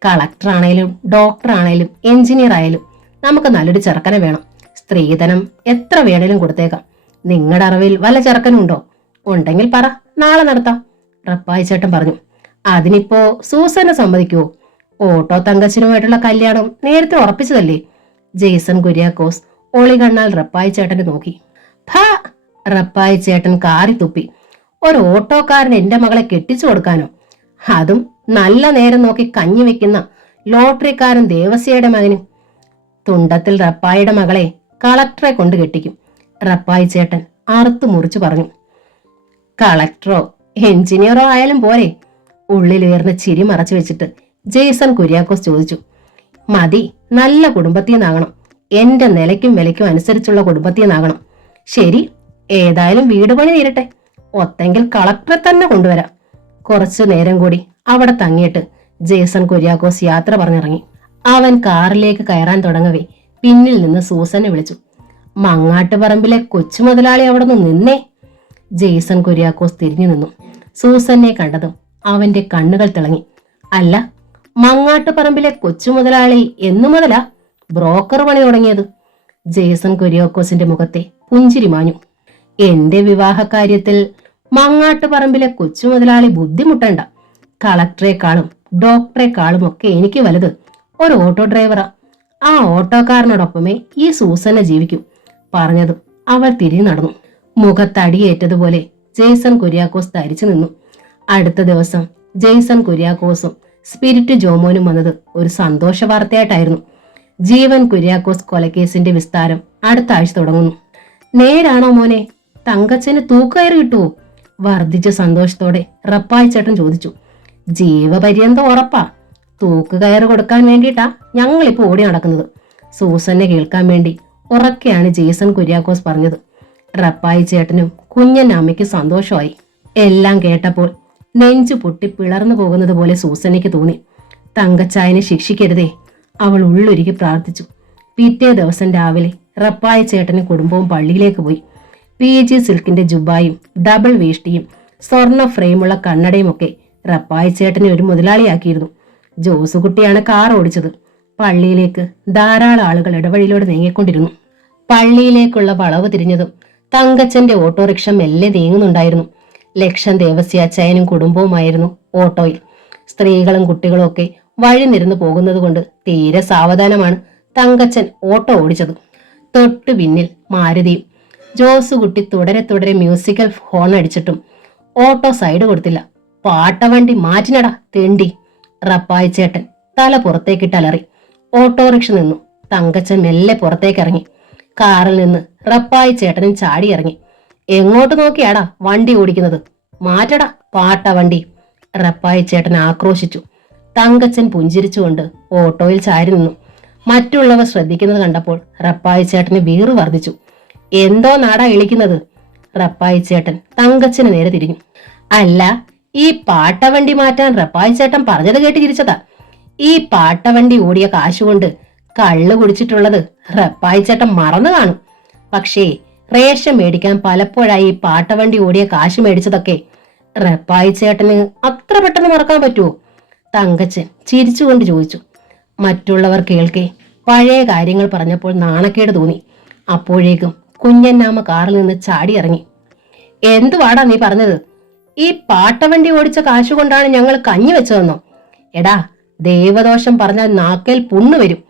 കളക്ടർ ആണേലും ഡോക്ടർ ആണേലും എഞ്ചിനീയർ ആയാലും നമുക്ക് നല്ലൊരു ചെറുക്കനെ വേണം. സ്ത്രീധനം എത്ര വേണേലും കൊടുത്തേക്കാം. നിങ്ങളുടെ അറിവിൽ വല്ല ചെറുക്കനുണ്ടോ? ഉണ്ടെങ്കിൽ പറ, നാളെ നടത്താം, റപ്പായി ചേട്ടൻ പറഞ്ഞു. അതിനിപ്പോ സൂസനെ സമ്മതിക്കുവോ? ഓട്ടോ തങ്കച്ചനുമായിട്ടുള്ള കല്യാണം നേരത്തെ ഉറപ്പിച്ചതല്ലേ? ജെയ്സൺ കുര്യാക്കോസ് ഒളികണ്ണാൽ റപ്പായി ചേട്ടനെ നോക്കി. ഭാ! റപ്പായി ചേട്ടൻ കാറി തുപ്പി. ഒരു ഓട്ടോക്കാരൻ എന്റെ മകളെ കെട്ടിച്ചു കൊടുക്കാനോ? അതും നല്ല നേരം നോക്കി കഞ്ഞി വെക്കുന്ന ലോട്ടറിക്കാരൻ ദേവസ്യയുടെ മകന്. തുണ്ടത്തിൽ റപ്പായിയുടെ മകളെ കളക്ടറെ കൊണ്ട് കെട്ടിക്കും, റപ്പായി ചേട്ടൻ അറുത്തു മുറിച്ചു പറഞ്ഞു. കളക്ടറോ എഞ്ചിനീയറോ ആയാലും പോരെ? ഉള്ളിലുയർന്ന ചിരി മറച്ചു വെച്ചിട്ട് ജെയ്സൺ കുര്യാക്കോസ് ചോദിച്ചു. മതി, നല്ല കുടുംബത്തിൽ നിന്നാകണം. എന്റെ നിലയ്ക്കും വിലയ്ക്കും അനുസരിച്ചുള്ള കുടുംബത്തിൽ നിന്നാകണം. ശരി, ഏതായാലും വീട് പണി തീരട്ടെ. ഒത്തെങ്കിൽ കളക്ടറെ തന്നെ കൊണ്ടുവരാം. കുറച്ചു നേരം കൂടി അവിടെ തങ്ങിയിട്ട് ജെയ്സൺ കുര്യാക്കോസ് യാത്ര പറഞ്ഞിറങ്ങി. അവൻ കാറിലേക്ക് കയറാൻ തുടങ്ങവേ പിന്നിൽ നിന്ന് സൂസനെ വിളിച്ചു. മങ്ങാട്ടുപറമ്പിലെ കൊച്ചു മുതലാളി അവിടെ നിന്ന് നിന്നേ. ജെയ്സൺ കുര്യാക്കോസ് തിരിഞ്ഞു നിന്നു. സൂസനെ കണ്ടതും അവന്റെ കണ്ണുകൾ തിളങ്ങി. അല്ല, മങ്ങാട്ടുപറമ്പിലെ കൊച്ചു മുതലാളി എന്നു മുതലാ ബ്രോക്കർ പണി തുടങ്ങിയത്? ജെയ്സൺ കുര്യാക്കോസിന്റെ മുഖത്തെ പുഞ്ചിരി മാഞ്ഞു. എന്റെ വിവാഹകാര്യത്തിൽ മങ്ങാട്ടുപറമ്പിലെ കൊച്ചു മുതലാളി ബുദ്ധിമുട്ടണ്ട. കളക്ടറെക്കാളും ഡോക്ടറെക്കാളും ഒക്കെ എനിക്ക് വലുത് ഒരു ഓട്ടോ ഡ്രൈവറാ. ആ ഓട്ടോക്കാരനോടൊപ്പമേ ഈ സൂസന ജീവിക്കൂ. പറഞ്ഞതും അവൾ തിരിഞ്ഞു നടന്നു. മുഖത്തടിയേറ്റതുപോലെ ജെയ്സൺ കുര്യാക്കോസ് ധരിച്ചു നിന്നു. അടുത്ത ദിവസം ജെയ്സൺ കുര്യാക്കോസും സ്പിരിറ്റ് ജോമോനും വന്നത് ഒരു സന്തോഷ വാർത്തയായിട്ടായിരുന്നു. ജീവൻ കുര്യാക്കോസ് കൊലക്കേസിന്റെ വിസ്താരം അടുത്ത ആഴ്ച തുടങ്ങുന്നു. നേരാണോ മോനെ? തങ്കച്ചന് തൂക്കയറ് കിട്ടുവോ? വർദ്ധിച്ച സന്തോഷത്തോടെ റപ്പായി ചേട്ടൻ ചോദിച്ചു. ജീവപര്യന്തം ഉറപ്പാ. തൂക്കുകയറ് കൊടുക്കാൻ വേണ്ടിയിട്ടാ ഞങ്ങളിപ്പോ ഓടി നടക്കുന്നത്. സൂസന്നെ കേൾക്കാൻ വേണ്ടി ഉറക്കെയാണ് ജേസൺ കുര്യാക്കോസ് പറഞ്ഞത്. റപ്പായി ചേട്ടനും കുഞ്ഞന്നമ്മയ്ക്ക് സന്തോഷമായി. എല്ലാം കേട്ടപ്പോൾ നെഞ്ചു പൊട്ടി പിളർന്നു പോകുന്നത് പോലെ സൂസന്നയ്ക്ക് തോന്നി. തങ്കച്ചായനെ ശിക്ഷിക്കരുതേ, അവൾ ഉള്ളൊരുക്കി പ്രാർത്ഥിച്ചു. പിറ്റേ ദിവസം രാവിലെ റപ്പായി ചേട്ടനും കുടുംബവും പള്ളിയിലേക്ക് പോയി. PG സിൽക്കിന്റെ ജുബായും ഡബിൾ വേഷ്ടിയും സ്വർണ്ണ ഫ്രെയിമുള്ള കണ്ണടയും ഒക്കെ റപ്പായി ചേട്ടനെ ഒരു മുതലാളിയാക്കിയിരുന്നു. ജോസുകുട്ടിയാണ് കാർ ഓടിച്ചത്. പള്ളിയിലേക്ക് ധാരാളം ആളുകൾ ഇടവഴിയിലൂടെ നീങ്ങിക്കൊണ്ടിരുന്നു. പള്ളിയിലേക്കുള്ള വളവ് തിരിഞ്ഞതും തങ്കച്ചന്റെ ഓട്ടോറിക്ഷ മെല്ലെ നീങ്ങുന്നുണ്ടായിരുന്നു. ലക്ഷം ദേവസ്യാച്ചായനും കുടുംബവുമായിരുന്നു ഓട്ടോയിൽ. സ്ത്രീകളും കുട്ടികളും ഒക്കെ വഴി നിരന്നു പോകുന്നത് കൊണ്ട് തീരെ സാവധാനമാണ് തങ്കച്ചൻ ഓട്ടോ ഓടിച്ചത്. തൊട്ടു പിന്നിൽ മാരുതിയും. ജോസുകുട്ടി തുടരെ തുടരെ മ്യൂസിക്കൽ ഹോൺ അടിച്ചിട്ടും ഓട്ടോ സൈഡ് കൊടുത്തില്ല. പാട്ടവണ്ടി മാറ്റിനടാ തെണ്ടി. റപ്പായി ചേട്ടൻ തല പുറത്തേക്കിട്ട് അലറി. ഓട്ടോറിക്ഷ നിന്നു. തങ്കച്ചൻ മെല്ലെ പുറത്തേക്ക് ഇറങ്ങി. കാറിൽ നിന്ന് റപ്പായി ചേട്ടനും ചാടി ഇറങ്ങി. എങ്ങോട്ട് നോക്കിയാടാ വണ്ടി ഓടിക്കുന്നത്? മാറ്റടാ പാട്ടവണ്ടി. റപ്പായി ചേട്ടൻ ആക്രോശിച്ചു. തങ്കച്ചൻ പുഞ്ചിരിച്ചുകൊണ്ട് ഓട്ടോയിൽ ചാരി നിന്നു. മറ്റുള്ളവർ ശ്രദ്ധിക്കുന്നത് കണ്ടപ്പോൾ റപ്പായി ചേട്ടന് വീറ് വർദ്ധിച്ചു. എന്തോ നാടാ ഇളിക്കുന്നത്? റപ്പായി ചേട്ടൻ തങ്കച്ചന് നേരെ തിരിഞ്ഞു. അല്ല, ഈ പാട്ടവണ്ടി മാറ്റാൻ റപ്പായി ചേട്ടൻ പറഞ്ഞത് കേട്ട് ചിരിച്ചതാ. ഈ പാട്ടവണ്ടി ഓടിയ കാശുകൊണ്ട് കള്ള് കുടിച്ചിട്ടുള്ളത് റപ്പായി ചേട്ടൻ മറന്നു കാണും. പക്ഷേ റേഷൻ മേടിക്കാൻ പലപ്പോഴായി ഈ പാട്ടവണ്ടി ഓടിയ കാശ് മേടിച്ചതൊക്കെ റപ്പായി ചേട്ടന് അത്ര പെട്ടെന്ന് മറക്കാൻ പറ്റുമോ? തങ്കച്ചൻ ചിരിച്ചുകൊണ്ട് ചോദിച്ചു. മറ്റുള്ളവർ കേൾക്കെ പഴയ കാര്യങ്ങൾ പറഞ്ഞപ്പോൾ നാണക്കേട് തോന്നി. അപ്പോഴേക്കും കുഞ്ഞന്നാമ്മ കാറിൽ നിന്ന് ചാടി ഇറങ്ങി. എന്തുവാടാ നീ പറഞ്ഞത്? ഈ പാട്ടവണ്ടി ഓടിച്ച കാശുകൊണ്ടാണ് ഞങ്ങൾ കഞ്ഞി വെച്ചതെന്നോ? എടാ, ദേവദോഷം പറഞ്ഞാൽ നാക്കേൽ പുണ്ണു വരും.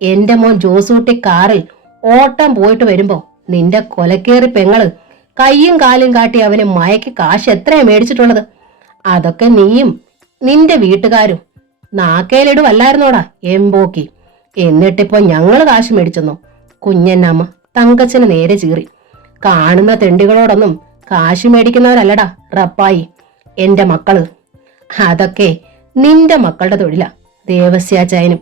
എന്റെ മോൻ ജോസൂട്ടി കാറിൽ ഓട്ടം പോയിട്ട് വരുമ്പോ നിന്റെ കൊലക്കേറി പെങ്ങള് കയ്യും കാലും കാട്ടി അവനെ മയക്ക് കാശ് എത്രയാ മേടിച്ചിട്ടുള്ളത്? അതൊക്കെ നീയും നിന്റെ വീട്ടുകാരും നാക്കേലിടുവല്ലായിരുന്നോടാ എംബോക്കി. എന്നിട്ടിപ്പോ ഞങ്ങള് കാശ് മേടിച്ചെന്നോ? കുഞ്ഞന്നമ്മ തങ്കച്ചന് നേരെ ചീറി. കാണുന്ന തെണ്ടികളോടൊന്നും കാശ് മേടിക്കുന്നവരല്ലടാ റപ്പായി എന്റെ മക്കള്. അതൊക്കെ നിന്റെ മക്കളുടെ തൊഴിലാ. ദേവസ്യാച്ചായനും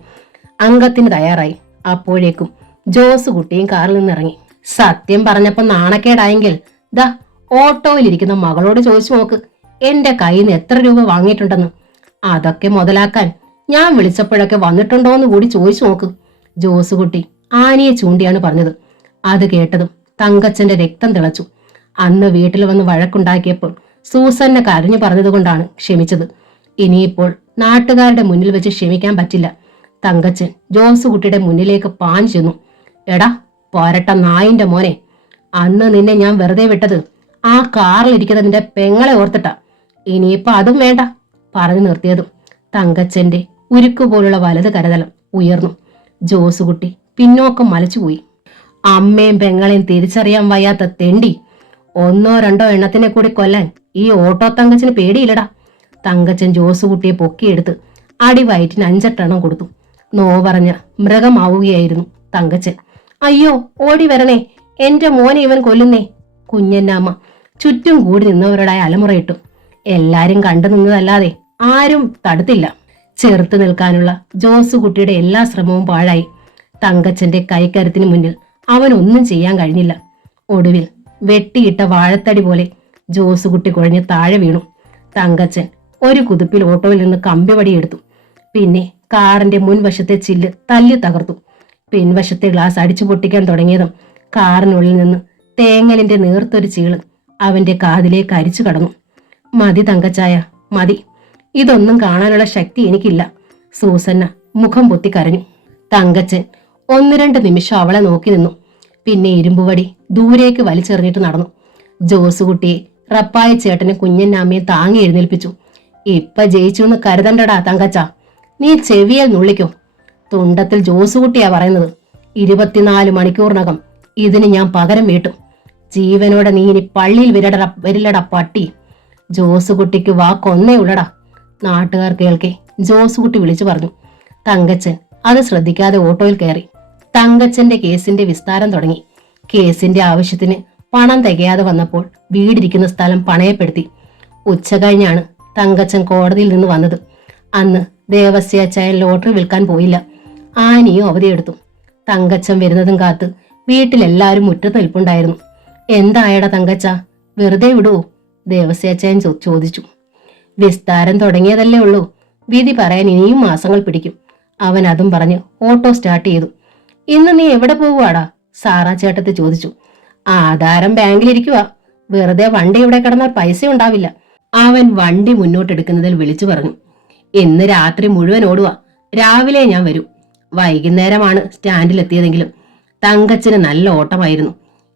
അംഗത്തിന് തയ്യാറായി. അപ്പോഴേക്കും ജോസ് കുട്ടിയും കാറിൽ നിന്നിറങ്ങി. സത്യം പറഞ്ഞപ്പോ നാണക്കേടായെങ്കിൽ ദാ ഓട്ടോയിലിരിക്കുന്ന മകളോട് ചോദിച്ചു നോക്ക്, എന്റെ കയ്യിൽ നിന്ന് എത്ര രൂപ വാങ്ങിയിട്ടുണ്ടെന്ന്. അതൊക്കെ മുതലാക്കാൻ ഞാൻ വിളിച്ചപ്പോഴൊക്കെ വന്നിട്ടുണ്ടോന്ന് കൂടി ചോദിച്ചു നോക്ക്. ജോസ് കുട്ടി ആനിയെ ചൂണ്ടിയാണ് പറഞ്ഞത്. അത് കേട്ടതും തങ്കച്ചന്റെ രക്തം തിളച്ചു. അന്ന് വീട്ടിൽ വന്ന് വഴക്കുണ്ടാക്കിയപ്പോൾ സൂസന്നെ കരഞ്ഞു പറഞ്ഞതുകൊണ്ടാണ് ക്ഷമിച്ചത്. ഇനിയിപ്പോൾ നാട്ടുകാരുടെ മുന്നിൽ വെച്ച് ക്ഷമിക്കാൻ പറ്റില്ല. തങ്കച്ചൻ ജോസ് കുട്ടിയുടെ മുന്നിലേക്ക് പാഞ്ഞു ചെന്നു. എടാ പോരട്ട നായിന്റെ മോനെ, അന്ന് നിന്നെ ഞാൻ വെറുതെ വിട്ടത് ആ കാറിലിരിക്കുന്ന നിന്റെ പെങ്ങളെ ഓർത്തിട്ടാ. ഇനിയിപ്പൊ അതും വേണ്ട. പറഞ്ഞു നിർത്തിയതും തങ്കച്ചന്റെ ഉരുക്കുപോലുള്ള വലത് കരതലം ഉയർന്നു. ജോസുകുട്ടി പിന്നോക്കം മലച്ചുപോയി. അമ്മയും പെങ്ങളെയും തിരിച്ചറിയാൻ വയ്യാത്ത തെണ്ടി. ഒന്നോ രണ്ടോ എണ്ണത്തിനെ കൂടി കൊല്ലാൻ ഈ ഓട്ടോ തങ്കച്ചന് പേടിയില്ലടാ. തങ്കച്ചൻ ജോസുകുട്ടിയെ പൊക്കിയെടുത്ത് അടിവയറ്റിന് 5-8 എണ്ണം കൊടുത്തു. നോവറഞ്ഞ മൃഗമാവുകയായിരുന്നു തങ്കച്ചൻ. അയ്യോ, ഓടി വരണേ, എന്റെ മോനെ ഇവൻ കൊല്ലുന്നേ. കുഞ്ഞന്നാമ്മ ചുറ്റും കൂടി നിന്നവരോടായി അലമുറയിട്ടു. എല്ലാരും കണ്ടു നിന്നതല്ലാതെ ആരും തടുത്തില്ല. ചെറുത്തു നിൽക്കാനുള്ള ജോസുകുട്ടിയുടെ എല്ലാ ശ്രമവും പാഴായി. തങ്കച്ചന്റെ കൈക്കരുത്തിന് മുന്നിൽ അവനൊന്നും ചെയ്യാൻ കഴിഞ്ഞില്ല. ഒടുവിൽ വെട്ടിയിട്ട വാഴത്തടി പോലെ ജോസുകുട്ടി കുഴഞ്ഞ് താഴെ വീണു. തങ്കച്ചൻ ഒരു കുതിപ്പിൽ ഓട്ടോയിൽ നിന്ന് കമ്പിവടിയെടുത്തു. പിന്നെ കാറിന്റെ മുൻവശത്തെ ചില്ല് തല്ലി തകർത്തു. പിൻവശത്തെ ഗ്ലാസ് അടിച്ചു പൊട്ടിക്കാൻ തുടങ്ങിയതും കാറിനുള്ളിൽ നിന്ന് തേങ്ങലിന്റെ നേർത്തൊരു ചീള് അവന്റെ കാതിലേക്ക് അരിച്ചു കടന്നു. മതി തങ്കച്ചായ, മതി. ഇതൊന്നും കാണാനുള്ള ശക്തി എനിക്കില്ല. സൂസന്ന മുഖം പൊത്തി കരഞ്ഞു. തങ്കച്ചൻ 1-2 നിമിഷം അവളെ നോക്കി നിന്നു. പിന്നെ ഇരുമ്പുവടി ദൂരേക്ക് വലിച്ചെറിഞ്ഞിട്ട് നടന്നു. ജോസുകുട്ടിയെ റപ്പായ ചേട്ടനെ കുഞ്ഞന്നാമ്മയെ താങ്ങി എഴുന്നേൽപ്പിച്ചു. ഇപ്പൊ ജയിച്ചു എന്ന് കരുതണ്ടടാ തങ്കച്ച, നീ ചെവിയാൽ നുള്ളിക്കോ. തുണ്ടത്തിൽ ജോസുകുട്ടിയാ പറയുന്നത്. 24 മണിക്കൂറിനകം ഇതിന് ഞാൻ പകരം വീട്ടും. ജീവനോടെ നീ ഇനി പള്ളിയിൽ വരില്ലടാ പട്ടി. ജോസുകുട്ടിക്ക് വാക്കൊന്നേ ഉള്ളടാ. നാട്ടുകാർ കേൾക്കെ ജോസുകുട്ടി വിളിച്ചു പറഞ്ഞു. തങ്കച്ചൻ അത് ശ്രദ്ധിക്കാതെ ഓട്ടോയിൽ കയറി. തങ്കച്ചന്റെ കേസിന്റെ വിസ്താരം തുടങ്ങി. കേസിന്റെ ആവശ്യത്തിന് പണം തികയാതെ വന്നപ്പോൾ വീടിരിക്കുന്ന സ്ഥലം പണയപ്പെടുത്തി. ഉച്ച കഴിഞ്ഞാണ് തങ്കച്ചൻ കോടതിയിൽ നിന്ന് വന്നത്. അന്ന് ദേവസ്യാച്ചായൻ ലോട്ടറി വിൽക്കാൻ പോയില്ല. ആനിയും അവധിയെടുത്തു. തങ്കച്ചൻ വരുന്നതും കാത്ത് വീട്ടിലെല്ലാവരും മുറ്റത്ത് നിൽപ്പുണ്ടായിരുന്നു. എന്തായടാ തങ്കച്ച, വെറുതെ വിടുവോ? ദേവസ്യാച്ചായൻ ചോദിച്ചു. വിസ്താരം തുടങ്ങിയതല്ലേ ഉള്ളൂ, വിധി പറയാൻ ഇനിയും മാസങ്ങൾ പിടിക്കും. അവൻ അതും പറഞ്ഞ് ഓട്ടോ സ്റ്റാർട്ട് ചെയ്തു. ഇന്ന് നീ എവിടെ പോകുവാടാ? സാറാ ചേട്ടത്തി ചോദിച്ചു. ആധാരം ബാങ്കിലിരിക്കുക. വെറുതെ വണ്ടി ഇവിടെ കിടന്നാൽ പൈസ ഉണ്ടാവില്ല. അവൻ വണ്ടി മുന്നോട്ടെടുക്കുന്നതിൽ വിളിച്ചു പറഞ്ഞു. ഇന്ന് രാത്രി മുഴുവൻ ഓടുക. രാവിലെ ഞാൻ വരും. വൈകുന്നേരമാണ് സ്റ്റാൻഡിലെത്തിയതെങ്കിലും തങ്കച്ചന് നല്ല ഓട്ടമായിരുന്നു.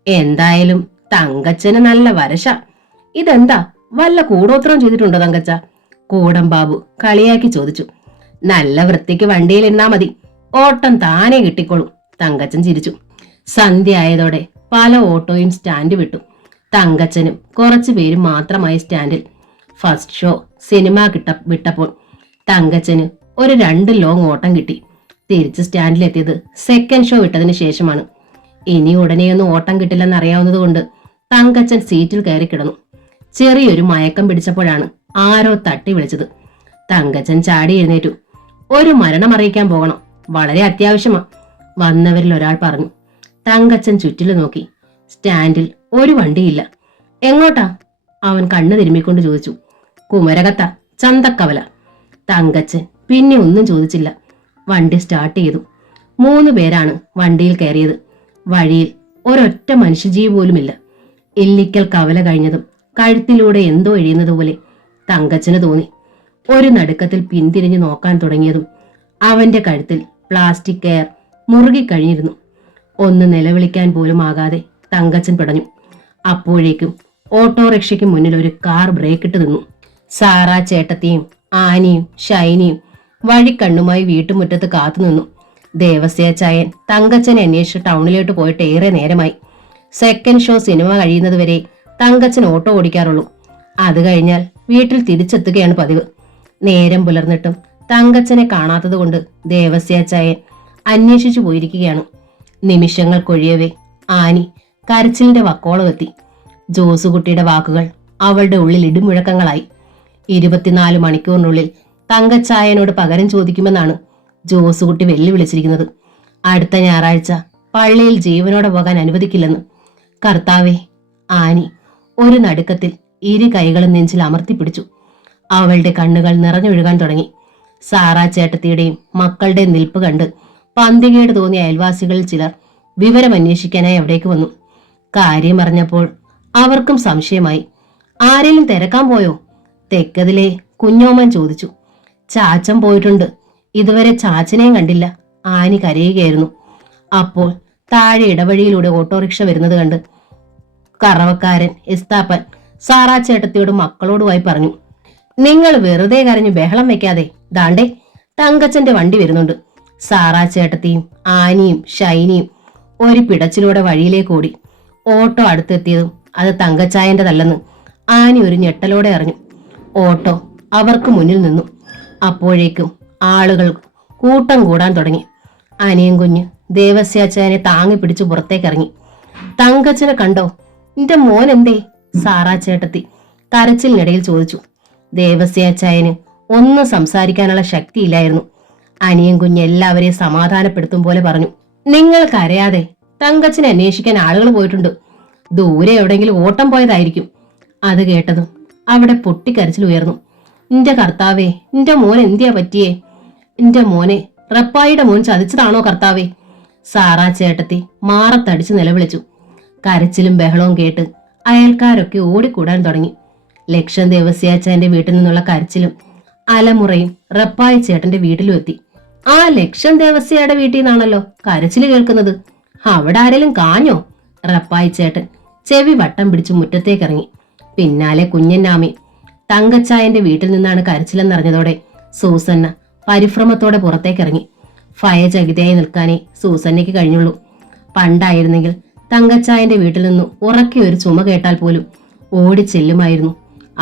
എന്തായാലും തങ്കച്ചന് നല്ല വരശ. ഇതെന്താ, വല്ല കൂടോത്രം ചെയ്തിട്ടുണ്ടോ തങ്കച്ച? കൂടം ബാബു കളിയാക്കി ചോദിച്ചു. നല്ല വൃത്തിക്ക് വണ്ടിയിൽ ഇരുന്നാ മതി, ഓട്ടം താനെ കിട്ടിക്കോളും. തങ്കച്ചൻ ചിരിച്ചു. സന്ധ്യ ആയതോടെ പല ഓട്ടോയും സ്റ്റാൻഡ് വിട്ടു. തങ്കച്ചനും കുറച്ചു പേരും മാത്രമായി സ്റ്റാൻഡിൽ. ഫസ്റ്റ് ഷോ സിനിമ വിട്ടപ്പോൾ തങ്കച്ചന് ഒരു 2 ലോങ് ഓട്ടം കിട്ടി. തിരിച്ച് സ്റ്റാൻഡിലെത്തിയത് സെക്കൻഡ് ഷോ വിട്ടതിന് ശേഷമാണ്. ഇനി ഉടനെയൊന്നും ഓട്ടം കിട്ടില്ലെന്ന് അറിയാവുന്നതുകൊണ്ട് തങ്കച്ചൻ സീറ്റിൽ കയറി കിടന്നു. ചെറിയൊരു മയക്കം പിടിച്ചപ്പോഴാണ് ആരോ തട്ടി വിളിച്ചത്. തങ്കച്ചൻ ചാടി എഴുന്നേറ്റു. ഒരു മരണം അറിയിക്കാൻ പോകണം, വളരെ അത്യാവശ്യമാ, വന്നവരിൽ ഒരാൾ പറഞ്ഞു. തങ്കച്ചൻ ചുറ്റിലും നോക്കി. സ്റ്റാൻഡിൽ ഒരു വണ്ടിയില്ല. എങ്ങോട്ടാ? അവൻ കണ്ണു തിരുമ്മിക്കൊണ്ട് ചോദിച്ചു. കുമരകത്ത, ചന്തക്കവല. തങ്കച്ചൻ പിന്നെ ഒന്നും ചോദിച്ചില്ല. വണ്ടി സ്റ്റാർട്ട് ചെയ്തു. 3 പേരാണ് വണ്ടിയിൽ കയറിയത്. വഴിയിൽ ഒരൊറ്റ മനുഷ്യജീവി പോലുമില്ല. ഇല്ലിക്കൽ കവല കഴിഞ്ഞതും കഴുത്തിലൂടെ എന്തോ എഴിയുന്നത് പോലെ തങ്കച്ചന് തോന്നി. ഒരു നടുക്കത്തിൽ പിന്തിരിഞ്ഞു നോക്കാൻ തുടങ്ങിയതും അവന്റെ കഴുത്തിൽ പ്ലാസ്റ്റിക് കെയർ മുറുകിക്കഴിഞ്ഞിരുന്നു. ഒന്ന് നിലവിളിക്കാൻ പോലും ആകാതെ തങ്കച്ചൻ പിടഞ്ഞു. അപ്പോഴേക്കും ഓട്ടോറിക്ഷയ്ക്ക് മുന്നിൽ ഒരു കാർ ബ്രേക്കിട്ട് നിന്നു. സാറാ ചേട്ടത്തിയും ആനിയും ഷൈനിയും വഴിക്കണ്ണുമായി വീട്ടുമുറ്റത്ത് കാത്തുനിന്നു. ദേവസ്യാച്ചായൻ തങ്കച്ചനെ അന്വേഷിച്ച് ടൗണിലോട്ട് പോയിട്ട് ഏറെ നേരമായി. സെക്കൻഡ് ഷോ സിനിമ കഴിയുന്നതുവരെ തങ്കച്ചൻ ഓട്ടോ ഓടിക്കാറുള്ളൂ. അത് കഴിഞ്ഞാൽ വീട്ടിൽ തിരിച്ചെത്തുകയാണ് പതിവ്. നേരം പുലർന്നിട്ടും തങ്കച്ചനെ കാണാത്തത് കൊണ്ട് ദേവസ്യാച്ചായൻ അന്വേഷിച്ചു പോയിരിക്കുകയാണ്. നിമിഷങ്ങൾക്കൊഴിയവേ ആനി കരച്ചിലിന്റെ വക്കോളമെത്തി. ജോസുകുട്ടിയുടെ വാക്കുകൾ അവളുടെ ഉള്ളിൽ ഇടിമുഴക്കങ്ങളായി. 24 മണിക്കൂറിനുള്ളിൽ തങ്കച്ചായനോട് പകരം ചോദിക്കുമെന്നാണ് ജോസുകുട്ടി വെല്ലുവിളിച്ചിരിക്കുന്നത്. അടുത്ത ഞായറാഴ്ച പള്ളിയിൽ ജീവനോടെ പോകാൻ അനുവദിക്കില്ലെന്ന്. കർത്താവേ! ആനി ഒരു നടുക്കത്തിൽ 2 കൈകളും നെഞ്ചിൽ അമർത്തിപ്പിടിച്ചു. അവളുടെ കണ്ണുകൾ നിറഞ്ഞൊഴുകാൻ തുടങ്ങി. സാറാ ചേട്ടത്തിയുടെയും മക്കളുടെയും നിൽപ്പ് കണ്ട് പന്തികേട് തോന്നിയ അയൽവാസികളിൽ ചിലർ വിവരം അന്വേഷിക്കാനായി അവിടേക്ക് വന്നു. കാര്യം അറിഞ്ഞപ്പോൾ അവർക്കും സംശയമായി. ആരെങ്കിലും തിരക്കാൻ പോയോ? തെക്കതിലെ കുഞ്ഞോമൻ ചോദിച്ചു. ചാച്ചൻ പോയിട്ടുണ്ട്, ഇതുവരെ ചാച്ചനെയും കണ്ടില്ല. ആനി കരയുകയായിരുന്നു. അപ്പോൾ താഴെ ഇടവഴിയിലൂടെ ഓട്ടോറിക്ഷ വരുന്നത് കണ്ട് കറവക്കാരൻ എസ്താപ്പൻ സാറാ ചേട്ടത്തിയോടും മക്കളോടുമായി പറഞ്ഞു. നിങ്ങൾ വെറുതെ കരഞ്ഞു ബഹളം വെക്കാതെ, ദാണ്ടേ തങ്കച്ചന്റെ വണ്ടി വരുന്നുണ്ട്. സാറാ ചേട്ടത്തിയും ആനിയും ഷൈനിയും ഒരു പിടച്ചിലൂടെ വഴിയിലേക്ക് ഓടി. ഓട്ടോ അടുത്തെത്തിയതും അത് തങ്കച്ചായന്റെതല്ലെന്ന് ആനി ഒരു ഞെട്ടലോടെ അറിഞ്ഞു. ഓട്ടോ അവർക്ക് മുന്നിൽ നിന്നു. അപ്പോഴേക്കും ആളുകൾ കൂട്ടം കൂടാൻ തുടങ്ങി. അനിയൻ കുഞ്ഞ് ദേവസ്യാച്ചായനെ താങ്ങി പിടിച്ചു പുറത്തേക്കിറങ്ങി. തങ്കച്ചനെ കണ്ടോ? നിന്റെ മോൻ എന്തേ? സാറാ ചേട്ടത്തി കരച്ചിലിനിടയിൽ ചോദിച്ചു. ദേവസ്യാച്ചായന് ഒന്നും സംസാരിക്കാനുള്ള ശക്തിയില്ലായിരുന്നു. അനിയൻ കുഞ്ഞ് എല്ലാവരെയും സമാധാനപ്പെടുത്തും പോലെ പറഞ്ഞു. നിങ്ങൾ കരയാതെ, തങ്കച്ചനെ അന്വേഷിക്കാൻ ആളുകൾ പോയിട്ടുണ്ട്. ദൂരെ എവിടെയെങ്കിലും ഓട്ടം പോയതായിരിക്കും. അത് കേട്ടതും അവിടെ പൊട്ടിക്കരച്ചിൽ ഉയർന്നു. നിന്റെ കർത്താവേ, നിന്റെ മോൻ എന്തിയാ പറ്റിയേ? നിന്റെ മോനെ റപ്പായിയുടെ മോൻ ചതിച്ചതാണോ കർത്താവേ? സാറാ ചേട്ടത്തി മാറത്തടിച്ച് നിലവിളിച്ചു. കരച്ചിലും ബഹളവും കേട്ട് അയൽക്കാരൊക്കെ ഓടിക്കൂടാൻ തുടങ്ങി. ലക്ഷം ദേവസ്യാച്ചാന്റെ വീട്ടിൽ നിന്നുള്ള കരച്ചിലും അലമുറയും റപ്പായി ചേട്ടന്റെ വീട്ടിലും എത്തി. ആ ലക്ഷം ദേവസ്യയുടെ വീട്ടിൽ നിന്നാണല്ലോ കരച്ചില് കേൾക്കുന്നത്. അവിടെ ആരെങ്കിലും കാഞ്ഞോ? റപ്പായി ചേട്ടൻ ചെവി വട്ടം പിടിച്ചു മുറ്റത്തേക്കിറങ്ങി. പിന്നാലെ കുഞ്ഞന്നാമി. തങ്കച്ചായന്റെ വീട്ടിൽ നിന്നാണ് കരച്ചിലെന്നറിഞ്ഞതോടെ സൂസന്ന പരിഭ്രമത്തോടെ പുറത്തേക്കിറങ്ങി. ഭയചകിതയായി നിൽക്കാനേ സൂസന്നയ്ക്ക് കഴിഞ്ഞുള്ളൂ. പണ്ടായിരുന്നെങ്കിൽ തങ്കച്ചായന്റെ വീട്ടിൽ നിന്ന് ഉറക്കെ ഒരു ചുമ കേട്ടാൽ പോലും ഓടിച്ചെല്ലുമായിരുന്നു.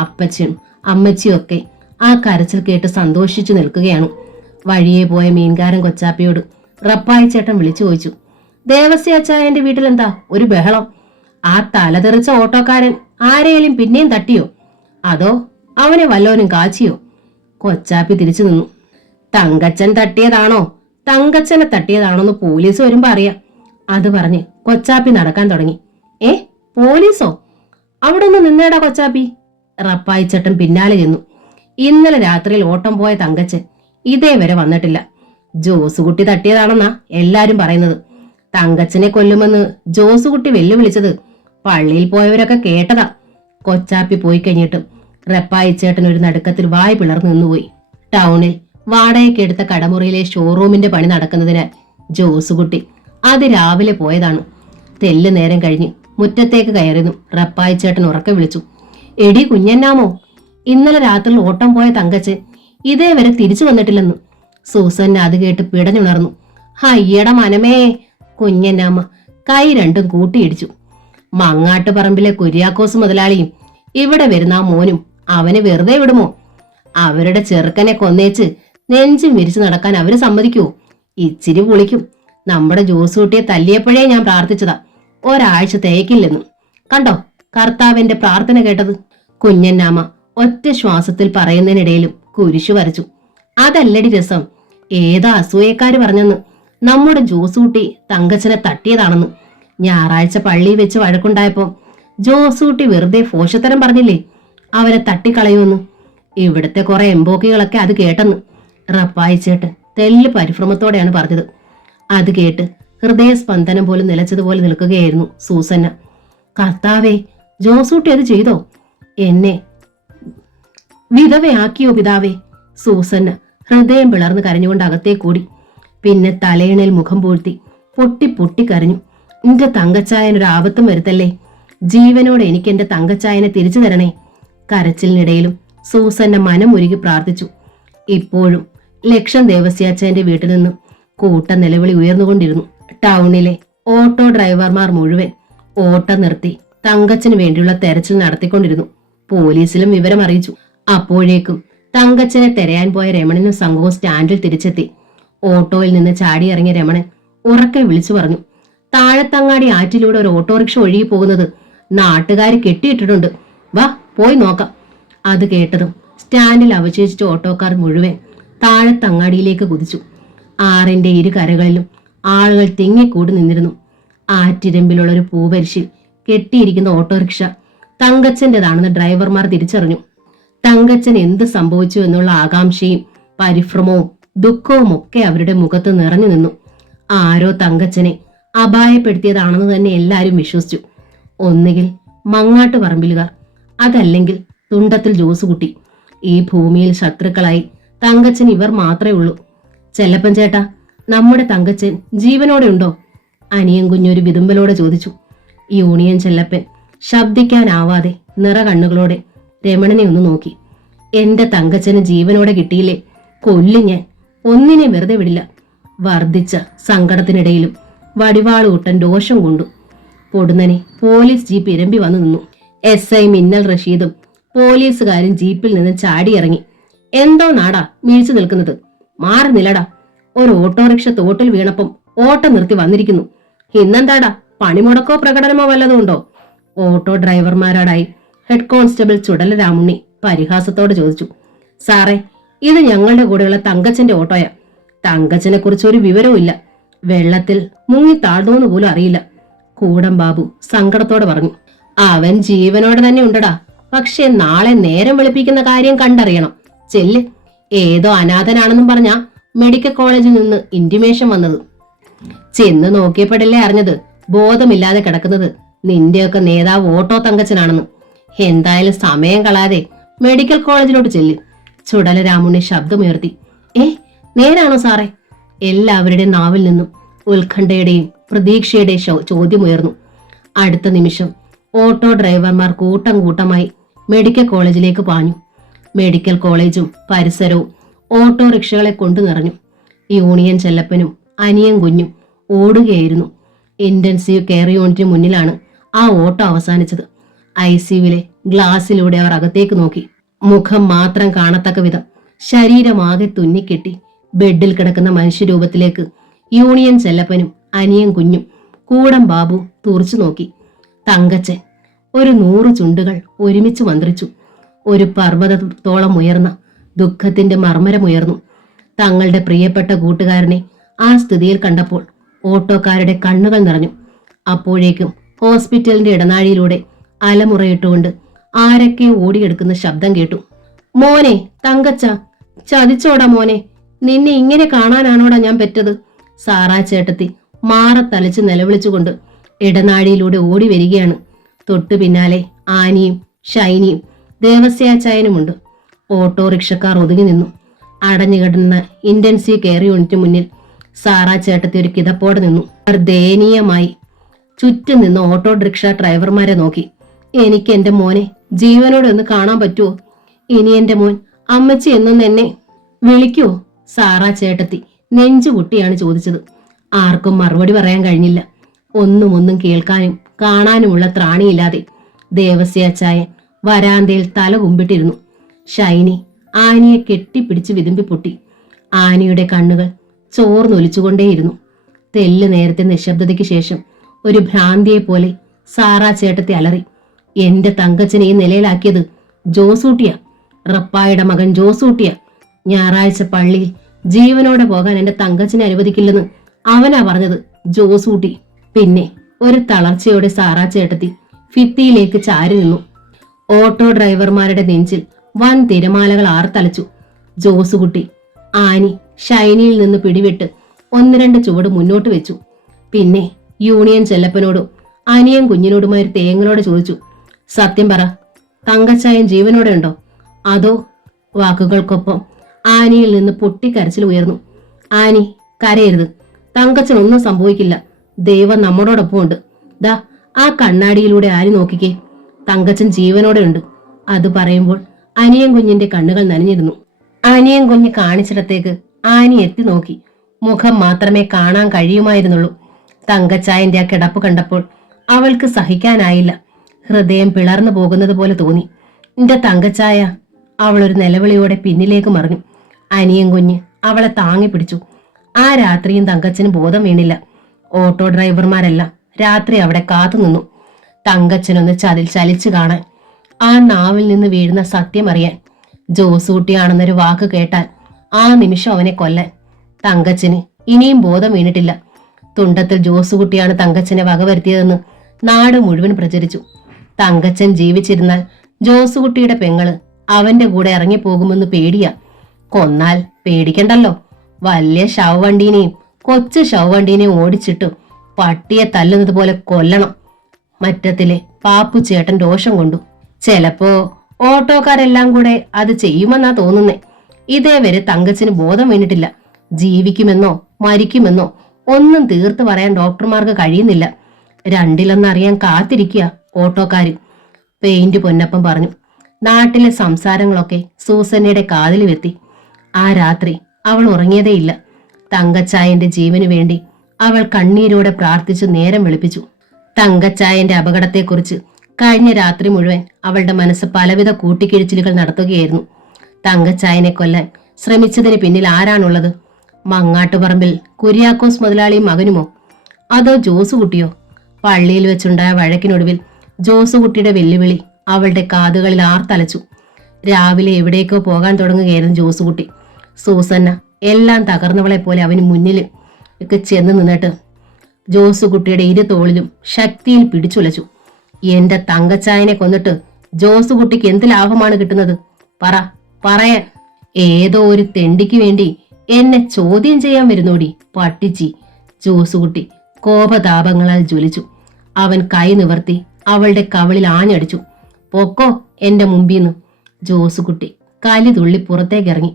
അപ്പച്ചനും അമ്മച്ചിയും ഒക്കെ ആ കരച്ചിൽ കേട്ട് സന്തോഷിച്ചു നിൽക്കുകയാണ്. വഴിയെ പോയ മീൻകാരൻ കൊച്ചാപ്പിയോട് റപ്പായി ചേട്ടൻ വിളിച്ചു ചോദിച്ചു, ദേവസ്യാച്ചായന്റെ വീട്ടിലെന്താ ഒരു ബഹളം? ആ തലതെറിച്ച ഓട്ടോക്കാരൻ ആരെയും പിന്നെയും തട്ടിയോ? അതോ അവനെ വല്ലോനും കാച്ചിയോ? കൊച്ചാപ്പി തിരിച്ചു നിന്നു. തങ്കച്ചൻ തട്ടിയതാണോ തങ്കച്ചനെ തട്ടിയതാണോന്ന് പോലീസ് വരുമ്പോ അറിയാം. അത് പറഞ്ഞ് കൊച്ചാപ്പി നടക്കാൻ തുടങ്ങി. പോലീസോ? അവിടെ ഒന്ന് നിന്നേടാ കൊച്ചാപ്പി. റപ്പായിച്ചേട്ടൻ പിന്നാലെ ചെന്നു. ഇന്നലെ രാത്രിയിൽ ഓട്ടം പോയ തങ്കച്ചൻ ഇതേവരെ വന്നിട്ടില്ല. ജോസുകുട്ടി തട്ടിയതാണെന്നാ എല്ലാരും പറയുന്നത്. തങ്കച്ചനെ കൊല്ലുമെന്ന് ജോസുകുട്ടി വെല്ലുവിളിച്ചത് പള്ളിയിൽ പോയവരൊക്കെ കേട്ടതാ. കൊച്ചാപ്പി പോയി കഴിഞ്ഞിട്ടും റപ്പായിച്ചേട്ടൻ ഒരു നടുക്കത്തിൽ വായ പിളർന്നു നിന്നുപോയി. ടൗണിൽ വാടകയ്ക്ക് എടുത്ത കടമുറിയിലെ ഷോറൂമിന്റെ പണി നടക്കുന്നതിനാൽ ജോസുകുട്ടി രാവിലെ പോയതാണ്. തെല്ല് നേരം കഴിഞ്ഞ് മുറ്റത്തേക്ക് കയറിയതും റപ്പായിച്ചേട്ടൻ ഉറക്കെ വിളിച്ചു. എടി കുഞ്ഞന്നാമോ, ഇന്നലെ രാത്രിയിൽ ഓട്ടം പോയ തങ്കച്ചൻ ഇതേവരെ തിരിച്ചു വന്നിട്ടില്ലെന്ന്. സൂസന്ന അത് കേട്ട് പിടഞ്ഞുണർന്നു. അയ്യട മനമേ! കുഞ്ഞന്നാമ്മ കൈ രണ്ടും കൂട്ടിയിടിച്ചു. മങ്ങാട്ടുപറമ്പിലെ കുര്യാക്കോസ് മുതലാളിയും ഇവിടെ വരുന്ന ആ മോനും അവനെ വെറുതെ വിടുമോ? അവരുടെ ചെറുക്കനെ കൊന്നേച്ച് നെഞ്ചും വിരിച്ചു നടക്കാൻ അവര് സമ്മതിക്കുവോ? ഇച്ചിരി പൊളിക്കും. നമ്മുടെ ജോസൂട്ടിയെ തല്ലിയപ്പോഴേ ഞാൻ പ്രാർത്ഥിച്ചതാ ഒരാഴ്ച തേക്കില്ലെന്ന്. കണ്ടോ കർത്താവിന്റെ പ്രാർത്ഥന കേട്ടത്? കുഞ്ഞന്നാമ്മ ഒറ്റ ശ്വാസത്തിൽ പറയുന്നതിനിടയിലും കുരിശു വരച്ചു. അതല്ലടി രസം. ഏതാ അസൂയക്കാര് പറഞ്ഞെന്ന് നമ്മുടെ ജോസൂട്ടി തങ്കച്ചനെ തട്ടിയതാണെന്ന്. ഞായറാഴ്ച പള്ളിയിൽ വെച്ച് വഴക്കുണ്ടായപ്പോ ജോസൂട്ടി വെറുതെ ഫോഷത്തരം പറഞ്ഞില്ലേ അവനെ തട്ടിക്കളയുമെന്ന്. ഇവിടുത്തെ കുറെ എംബോക്കികളൊക്കെ അത് കേട്ടെന്ന്. റപ്പായിച്ചേട്ടൻ തെല്ല് പരിഭ്രമത്തോടെയാണ് പറഞ്ഞത്. അത് കേട്ട് ഹൃദയസ്പന്ദനം പോലും നിലച്ചതുപോലെ നിൽക്കുകയായിരുന്നു സൂസന്ന. കർത്താവേ, ജോസൂട്ടി അത് ചെയ്തോ? എന്നെ വിധവയാക്കിയോ പിതാവേ? സൂസന്ന ഹൃദയം പിളർന്ന് കരഞ്ഞുകൊണ്ട് അകത്തേ കൂടി. പിന്നെ തലയിണയിൽ മുഖം പൂഴ്ത്തി പൊട്ടി പൊട്ടി കരഞ്ഞു. എന്റെ തങ്കച്ചായനൊരു ആപത്തും വരുത്തല്ലേ. ജീവനോടെ എനിക്ക് എന്റെ തങ്കച്ചായനെ തിരിച്ചു തരണേ. കരച്ചിലിനിടയിലും സൂസന്ന മനമുരുകി പ്രാർത്ഥിച്ചു. ഇപ്പോഴും ലക്ഷം ദേവസ്യാച്ചന്റെ വീട്ടിൽ നിന്നും കൂട്ട നിലവിളി ഉയർന്നുകൊണ്ടിരുന്നു. ടൗണിലെ ഓട്ടോ ഡ്രൈവർമാർ മുഴുവൻ ഓട്ടം നിർത്തി തങ്കച്ചന് വേണ്ടിയുള്ള തെരച്ചിൽ നടത്തിക്കൊണ്ടിരുന്നു. പോലീസിലും വിവരം അറിയിച്ചു. അപ്പോഴേക്കും തങ്കച്ചനെ തെരയാൻ പോയ രമണനും സംഘവും സ്റ്റാൻഡിൽ തിരിച്ചെത്തി. ഓട്ടോയിൽ നിന്ന് ചാടിയിറങ്ങിയ രമണൻ ഉറക്കെ വിളിച്ചു പറഞ്ഞു. താഴത്തങ്ങാടി ആറ്റിലൂടെ ഒരു ഓട്ടോറിക്ഷ ഒഴുകി പോകുന്നത് നാട്ടുകാർ കെട്ടിയിട്ടിട്ടുണ്ട്. വാ പോയി നോക്കാം. അത് കേട്ടതും സ്റ്റാൻഡിൽ അവശേഷിച്ച ഓട്ടോക്കാർ മുഴുവൻ താഴത്തങ്ങാടിയിലേക്ക് കുതിച്ചു. ആറിന്റെ ഇരു കരകളിലും ആളുകൾ തിങ്ങിക്കൂടി നിന്നിരുന്നു. ആറ്റിരമ്പിലുള്ള ഒരു പൂപരിശിൽ കെട്ടിയിരിക്കുന്ന ഓട്ടോറിക്ഷ തങ്കച്ചന്റേതാണെന്ന് ഡ്രൈവർമാർ തിരിച്ചറിഞ്ഞു. തങ്കച്ചൻ എന്ത് സംഭവിച്ചു എന്നുള്ള ആകാംക്ഷയും പരിഭ്രമവും ദുഃഖവും ഒക്കെ അവരുടെ മുഖത്ത് നിറഞ്ഞു നിന്നു. ആരോ തങ്കച്ചനെ അപായപ്പെടുത്തിയതാണെന്ന് തന്നെ എല്ലാവരും വിശ്വസിച്ചു. ഒന്നുകിൽ മങ്ങാട്ടുപറമ്പിലുകാർ, അതല്ലെങ്കിൽ തുണ്ടത്തിൽ ജോസുകുട്ടി. ഈ ഭൂമിയിൽ ശത്രുക്കളായി തങ്കച്ചൻ ഇവർ മാത്രമേ ഉള്ളൂ. ചെല്ലപ്പൻ ചേട്ടാ, നമ്മുടെ തങ്കച്ചൻ ജീവനോടെ ഉണ്ടോ? അനിയൻ കുഞ്ഞൊരു വിതുമ്പലോടെ ചോദിച്ചു. യൂണിയൻ ചെല്ലപ്പൻ ശബ്ദിക്കാനാവാതെ നിറകണ്ണുകളോടെ രമണനെ ഒന്ന് നോക്കി. എന്റെ തങ്കച്ചന് ജീവനോടെ കിട്ടിയില്ലേ കൊല്ലും ഞാൻ. ഒന്നിനെ വെറുതെ വിടില്ല. വർദ്ധിച്ച സങ്കടത്തിനിടയിലും വടിവാളൂട്ടൻ രോഷം കൊണ്ടു. പൊടുന്നനെ പോലീസ് ജീപ്പ് ഇരമ്പി വന്നു നിന്നു. SI മിന്നൽ റഷീദും പോലീസുകാരും ജീപ്പിൽ നിന്ന് ചാടിയിറങ്ങി. എന്തോ നാടാ വീഴ്ച നിൽക്കുന്നത്? മാറി നിലടാ. ഒരു ഓട്ടോറിക്ഷ തോട്ടിൽ വീണപ്പം ഓട്ടം നിർത്തി വന്നിരിക്കുന്നു. ഇന്നെന്താടാ പണിമുടക്കോ പ്രകടനമോ വല്ലതും ഉണ്ടോ? ഓട്ടോ ഡ്രൈവർമാരോടായി ഹെഡ് കോൺസ്റ്റബിൾ ചുടല രാമുണ്ണി പരിഹാസത്തോടെ ചോദിച്ചു. സാറേ, ഇത് ഞങ്ങളുടെ കൂടെയുള്ള തങ്കച്ചന്റെ ഓട്ടോയാ. തങ്കച്ചനെ കുറിച്ച് ഒരു വിവരവും ഇല്ല. വെള്ളത്തിൽ മുങ്ങി താഴ്ന്നോന്ന് പോലും അറിയില്ല. കൂടം ബാബു സങ്കടത്തോടെ പറഞ്ഞു. അവൻ ജീവനോടെ തന്നെ ഉണ്ടടാ. പക്ഷെ നാളെ നേരം വെളുപ്പിക്കുന്ന കാര്യം കണ്ടറിയണം. ചെല്ല്. ഏതോ അനാഥനാണെന്നും പറഞ്ഞാ മെഡിക്കൽ കോളേജിൽ നിന്ന് ഇന്റിമേഷൻ വന്നത്. ചെന്ന് നോക്കിയപ്പോഴല്ലേ അറിഞ്ഞത് ബോധമില്ലാതെ കിടക്കുന്നത് നിന്റെയൊക്കെ നേതാവ് ഓട്ടോ തങ്കച്ചനാണെന്ന്. എന്തായാലും സമയം കളയാതെ മെഡിക്കൽ കോളേജിലോട്ട് ചെല്ല്. ചുടല രാമുണ്ണി ശബ്ദമുയർത്തി. നേരാണോ സാറേ? എല്ലാവരുടെയും നാവിൽ നിന്നും ഉത്കണ്ഠയുടെയും പ്രതീക്ഷയുടെയും ചോദ്യമുയർന്നു. അടുത്ത നിമിഷം ഓട്ടോ ഡ്രൈവർമാർ കൂട്ടം കൂട്ടമായി മെഡിക്കൽ കോളേജിലേക്ക് പാഞ്ഞു. മെഡിക്കൽ കോളേജും പരിസരവും ഓട്ടോറിക്ഷകളെ കൊണ്ടു നിറഞ്ഞു. യൂണിയൻ ചെല്ലപ്പനും അനിയൻ കുഞ്ഞും ഓടുകയായിരുന്നു. ഇന്റൻസീവ് കെയർ യൂണിറ്റിന് മുന്നിലാണ് ആ ഓട്ടോ അവസാനിച്ചത്. ICUവിലെ ഗ്ലാസ്സിലൂടെ അവർ അകത്തേക്ക് നോക്കി. മുഖം മാത്രം കാണത്തക്ക വിധം ശരീരമാകെ തുന്നിക്കെട്ടി ബെഡിൽ കിടക്കുന്ന മനുഷ്യരൂപത്തിലേക്ക് യൂണിയൻ ചെല്ലപ്പനും അനിയൻ കുഞ്ഞും കൂടം ബാബു തുറച്ചു നോക്കി. തങ്കച്ചൻ ഒരു 100 ചുണ്ടുകൾ ഒരുമിച്ച് മന്ത്രിച്ചു. ഒരു പർവ്വതത്തോളം ഉയർന്ന ദുഃഖത്തിന്റെ മർമ്മരമുയർന്നു. തങ്ങളുടെ പ്രിയപ്പെട്ട കൂട്ടുകാരനെ ആ സ്ഥിതിയിൽ കണ്ടപ്പോൾ ഓട്ടോക്കാരുടെ കണ്ണുകൾ നിറഞ്ഞു. അപ്പോഴേക്കും ഹോസ്പിറ്റലിന്റെ ഇടനാഴിയിലൂടെ അലമുറയിട്ടുകൊണ്ട് ആരൊക്കെ ഓടിയെടുക്കുന്ന ശബ്ദം കേട്ടു. മോനെ, തങ്കച്ച, ചതിച്ചോടാ മോനെ, നിന്നെ ഇങ്ങനെ കാണാനാണോടാ ഞാൻ പെറ്റത്? സാറാ ചേട്ടത്തി മാറത്തലച്ച് നിലവിളിച്ചുകൊണ്ട് ഇടനാഴിയിലൂടെ ഓടി വരികയാണ്. തൊട്ടു പിന്നാലെ ആനിയും ഷൈനിയും ദേവസ്യാച്ചായനുമുണ്ട്. ഓട്ടോറിക്ഷക്കാർ ഒതുങ്ങി നിന്നു. അടഞ്ഞുകിടന്ന ഇന്റൻസീവ് കെയർ യൂണിറ്റിന് മുന്നിൽ സാറാ ചേട്ടത്തി ഒരു കിതപ്പോടെ നിന്നു. അവർ ദയനീയമായി ചുറ്റും നിന്ന് ഓട്ടോ റിക്ഷ ഡ്രൈവർമാരെ നോക്കി. എനിക്ക് എന്റെ മോനെ ജീവനോടെ ഒന്ന് കാണാൻ പറ്റുമോ? ഇനി എന്റെ മോൻ അമ്മച്ചി എന്നൊന്ന് എന്നെ വിളിക്കുവോ? സാറാ ചേട്ടത്തി നെഞ്ചുപൊട്ടിയാണ് ചോദിച്ചത്. ആർക്കും മറുപടി പറയാൻ കഴിഞ്ഞില്ല. ഒന്നും കേൾക്കാനും കാണാനുമുള്ള ത്രാണിയില്ലാതെ ദേവസ്യാച്ചായൻ വരാന്തയിൽ തല കുമ്പിട്ടിരുന്നു. ഷൈനി ആനിയെ കെട്ടിപ്പിടിച്ച് വിതുമ്പി പൊട്ടി. ആനിയുടെ കണ്ണുകൾ ചോർന്നൊലിച്ചുകൊണ്ടേയിരുന്നു. തെല്ല് നേരത്തെ നിശബ്ദതയ്ക്ക് ശേഷം ഒരു ഭ്രാന്തിയെ പോലെ സാറാ ചേട്ടത്തെ അലറി. എന്റെ തങ്കച്ചനെ ഈ നിലയിലാക്കിയത് ജോസൂട്ടിയ, റപ്പായുടെ മകൻ ജോസൂട്ടിയ. ഞായറാഴ്ച പള്ളിയിൽ ജീവനോടെ പോകാൻ എന്റെ തങ്കച്ചനെ അനുവദിക്കില്ലെന്ന് അവനാ പറഞ്ഞത്, ജോസൂട്ടി. പിന്നെ ഒരു തളർച്ചയോടെ സാറാ ചേട്ടത്തി ഭിത്തിയിലേക്ക് ചാരി നിന്നു. ഓട്ടോ ഡ്രൈവർമാരുടെ നെഞ്ചിൽ വൻ തിരമാലകൾ ആർത്തലച്ചു. ജോസുകുട്ടി ആനി ഷൈനിയിൽ നിന്ന് പിടിവിട്ട് 1-2 ചുവട് മുന്നോട്ട് വെച്ചു. പിന്നെ യൂണിയൻ ചെല്ലപ്പനോടും അനിയൻ കുഞ്ഞിനോടുമായി ഒരു തേങ്ങലോടെ ചോദിച്ചു, സത്യം പറ, തങ്കച്ചായൻ ജീവനോടെ ഉണ്ടോ? അതോ? വാക്കുകൾക്കൊപ്പം ആനിയിൽ നിന്ന് പൊട്ടിക്കരച്ചിൽ ഉയർന്നു. ആനി, കരയരുത്, തങ്കച്ചനൊന്നും സംഭവിക്കില്ല, ദൈവം നമ്മളോടൊപ്പം ഉണ്ട്. ദാ ആ കണ്ണാടിയിലൂടെ ആനി നോക്കിക്കേ, തങ്കച്ചൻ ജീവനോടെ ഉണ്ട്. അത് പറയുമ്പോൾ അനിയൻ കുഞ്ഞിന്റെ കണ്ണുകൾ നനഞ്ഞിരുന്നു. അനിയൻ കുഞ്ഞ് കാണിച്ചിടത്തേക്ക് ആനി എത്തി നോക്കി. മുഖം മാത്രമേ കാണാൻ കഴിയുമായിരുന്നുള്ളൂ. തങ്കച്ചായന്റെ ആ കിടപ്പ് കണ്ടപ്പോൾ അവൾക്ക് സഹിക്കാനായില്ല. ഹൃദയം പിളർന്നു പോകുന്നത് പോലെ തോന്നി. എന്റെ തങ്കച്ചായ! അവൾ ഒരു നിലവിളിയോടെ പിന്നിലേക്ക് മറിഞ്ഞു. അനിയൻ കുഞ്ഞ് അവളെ താങ്ങി പിടിച്ചു. ആ രാത്രിയും തങ്കച്ചന് ബോധം വീണില്ല. ഓട്ടോ ഡ്രൈവർമാരെല്ലാം രാത്രി അവിടെ കാത്തുനിന്നു. തങ്കച്ചനൊന്ന് ചലിച്ചു കാണാൻ, ആ നാവിൽ നിന്ന് വീഴുന്ന സത്യം അറിയാൻ. ജോസൂട്ടിയാണെന്നൊരു വാക്ക് കേട്ടാൽ ആ നിമിഷം അവനെ കൊല്ലാൻ. തങ്കച്ചന് ഇനിയും ബോധം വീണിട്ടില്ല. തുണ്ടത്തിൽ ജോസുകുട്ടിയാണ് തങ്കച്ചനെ വകവരുത്തിയതെന്ന് നാട് മുഴുവൻ പ്രചരിച്ചു. തങ്കച്ചൻ ജീവിച്ചിരുന്നാൽ ജോസുകുട്ടിയുടെ പെങ്ങള് അവന്റെ കൂടെ ഇറങ്ങിപ്പോകുമെന്ന് പേടിയാ. കൊന്നാൽ പേടിക്കണ്ടല്ലോ, വലിയ ശവവണ്ടീനെയും കൊച്ചു ശവവണ്ടീനെയും ഓടിച്ചിട്ടു പട്ടിയെ തല്ലുന്നത് പോലെ കൊല്ലണം. മറ്റത്തിലെ പാപ്പു ചേട്ടൻ രോഷം കൊണ്ടു. ചിലപ്പോ ഓട്ടോക്കാരെല്ലാം കൂടെ അത് ചെയ്യുമെന്നാ തോന്നുന്നേ. ഇതേവരെ തങ്കച്ചന് ബോധം വീണിട്ടില്ല. ജീവിക്കുമെന്നോ മരിക്കുമെന്നോ ഒന്നും തീർത്ത് പറയാൻ ഡോക്ടർമാർക്ക് കഴിയുന്നില്ല. രണ്ടിലൊന്നറിയാൻ കാത്തിരിക്കുക ഓട്ടോക്കാര്. പെയിന്റ് പൊന്നപ്പം പറഞ്ഞു. നാട്ടിലെ സംസാരങ്ങളൊക്കെ സൂസന്നയുടെ കാതിൽ വെത്തി. ആ രാത്രി അവൾ ഉറങ്ങിയതേയില്ല. തങ്കച്ചായന്റെ ജീവനു വേണ്ടി അവൾ കണ്ണീരോടെ പ്രാർത്ഥിച്ചു നേരം വെളുപ്പിച്ചു. തങ്കച്ചായന്റെ അപകടത്തെക്കുറിച്ച് കഴിഞ്ഞ രാത്രി മുഴുവൻ അവളുടെ മനസ്സ് പലവിധ കൂട്ടിക്കിഴിച്ചിലുകൾ നടത്തുകയായിരുന്നു. തങ്കച്ചായനെ കൊല്ലാൻ ശ്രമിച്ചതിന് പിന്നിൽ ആരാണുള്ളത്? മങ്ങാട്ടുപറമ്പിൽ കുര്യാക്കോസ് മുതലാളിയും മകനുമോ? അതോ ജോസുകുട്ടിയോ? പള്ളിയിൽ വെച്ചുണ്ടായ വഴക്കിനൊടുവിൽ ജോസുകുട്ടിയുടെ വെല്ലുവിളി അവളുടെ കാതുകളിൽ ആർത്തലച്ചു. രാവിലെ എവിടേക്കോ പോകാൻ തുടങ്ങുകയായിരുന്നു ജോസുകുട്ടി. സൂസന്ന എല്ലാം തകർന്നവളെ പോലെ അവന് മുന്നിൽ ഒക്കെ ചെന്ന് നിന്നിട്ട് ജോസുകുട്ടിയുടെ ഇരു തോളിലും ശക്തിയിൽ പിടിച്ചുലച്ചു. എന്റെ തങ്കച്ചായനെ കൊന്നിട്ട് ജോസുകുട്ടിക്ക് എന്ത് ലാഭമാണ് കിട്ടുന്നത്? പറയാൻ. ഏതോ ഒരു തെണ്ടിക്ക് വേണ്ടി എന്നെ ചോദ്യം ചെയ്യാൻ വരുന്നോടി പട്ടിച്ചി. ജോസുകുട്ടി കോപതാപങ്ങളാൽ ജ്വലിച്ചു. അവൻ കൈ നിവർത്തി അവളുടെ കവിളിൽ ആഞ്ഞടിച്ചു. പൊക്കോ എന്റെ മുമ്പീന്ന്. ജോസുകുട്ടി കലി തുള്ളി പുറത്തേക്കിറങ്ങി.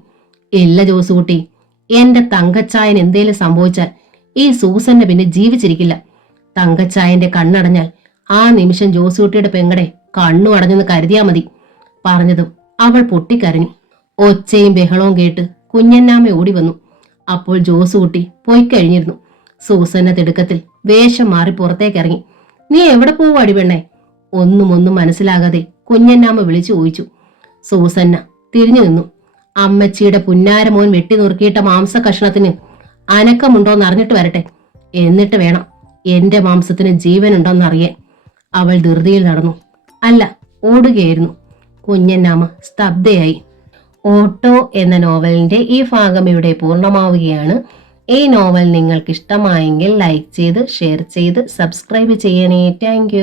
ഇല്ല ജോസുകുട്ടി, എന്റെ തങ്കച്ചായൻ എന്തേലും സംഭവിച്ചാൽ ഈ സൂസന്നെ പിന്നെ ജീവിച്ചിരിക്കില്ല. തങ്കച്ചായന്റെ കണ്ണടഞ്ഞാൽ ആ നിമിഷം ജോസുകുട്ടിയുടെ പെങ്ങടെ കണ്ണു അടഞ്ഞെന്ന് കരുതിയാ മതി. പറഞ്ഞതും അവൾ പൊട്ടിക്കരഞ്ഞു. ഒച്ചയും ബഹളവും കേട്ട് കുഞ്ഞന്നാമ്മ ഓടി വന്നു. അപ്പോൾ ജോസുകുട്ടി പോയിക്കഴിഞ്ഞിരുന്നു. സൂസന്ന തിടുക്കത്തിൽ വേഷം മാറി പുറത്തേക്കിറങ്ങി. നീ എവിടെ പോവാടി പെണ്ണേ? ഒന്നും മനസ്സിലാകാതെ കുഞ്ഞന്നാമ്മ വിളിച്ചു ചോദിച്ചു. സൂസന്ന തിരിഞ്ഞു നിന്നു. അമ്മച്ചിയുടെ പുന്നാരമോൻ വെട്ടി നുറുക്കിയിട്ട മാംസ കഷ്ണത്തിന് അനക്കമുണ്ടോന്ന് അറിഞ്ഞിട്ട് വരട്ടെ, എന്നിട്ട് വേണം എന്റെ മാംസത്തിന് ജീവനുണ്ടോന്ന് അറിയാൻ. അവൾ ധൃതിയിൽ നടന്നു. അല്ല, ഓടുകയായിരുന്നു. കുഞ്ഞന്നാമ സ്തബ്ധയായി. ഓട്ടോ എന്ന നോവലിന്റെ ഈ ഭാഗം ഇവിടെ പൂർണ്ണമാവുകയാണ്. ഈ നോവൽ നിങ്ങൾക്ക് ഇഷ്ടമായെങ്കിൽ ലൈക്ക് ചെയ്ത് ഷെയർ ചെയ്ത് സബ്സ്ക്രൈബ് ചെയ്യണേ. താങ്ക്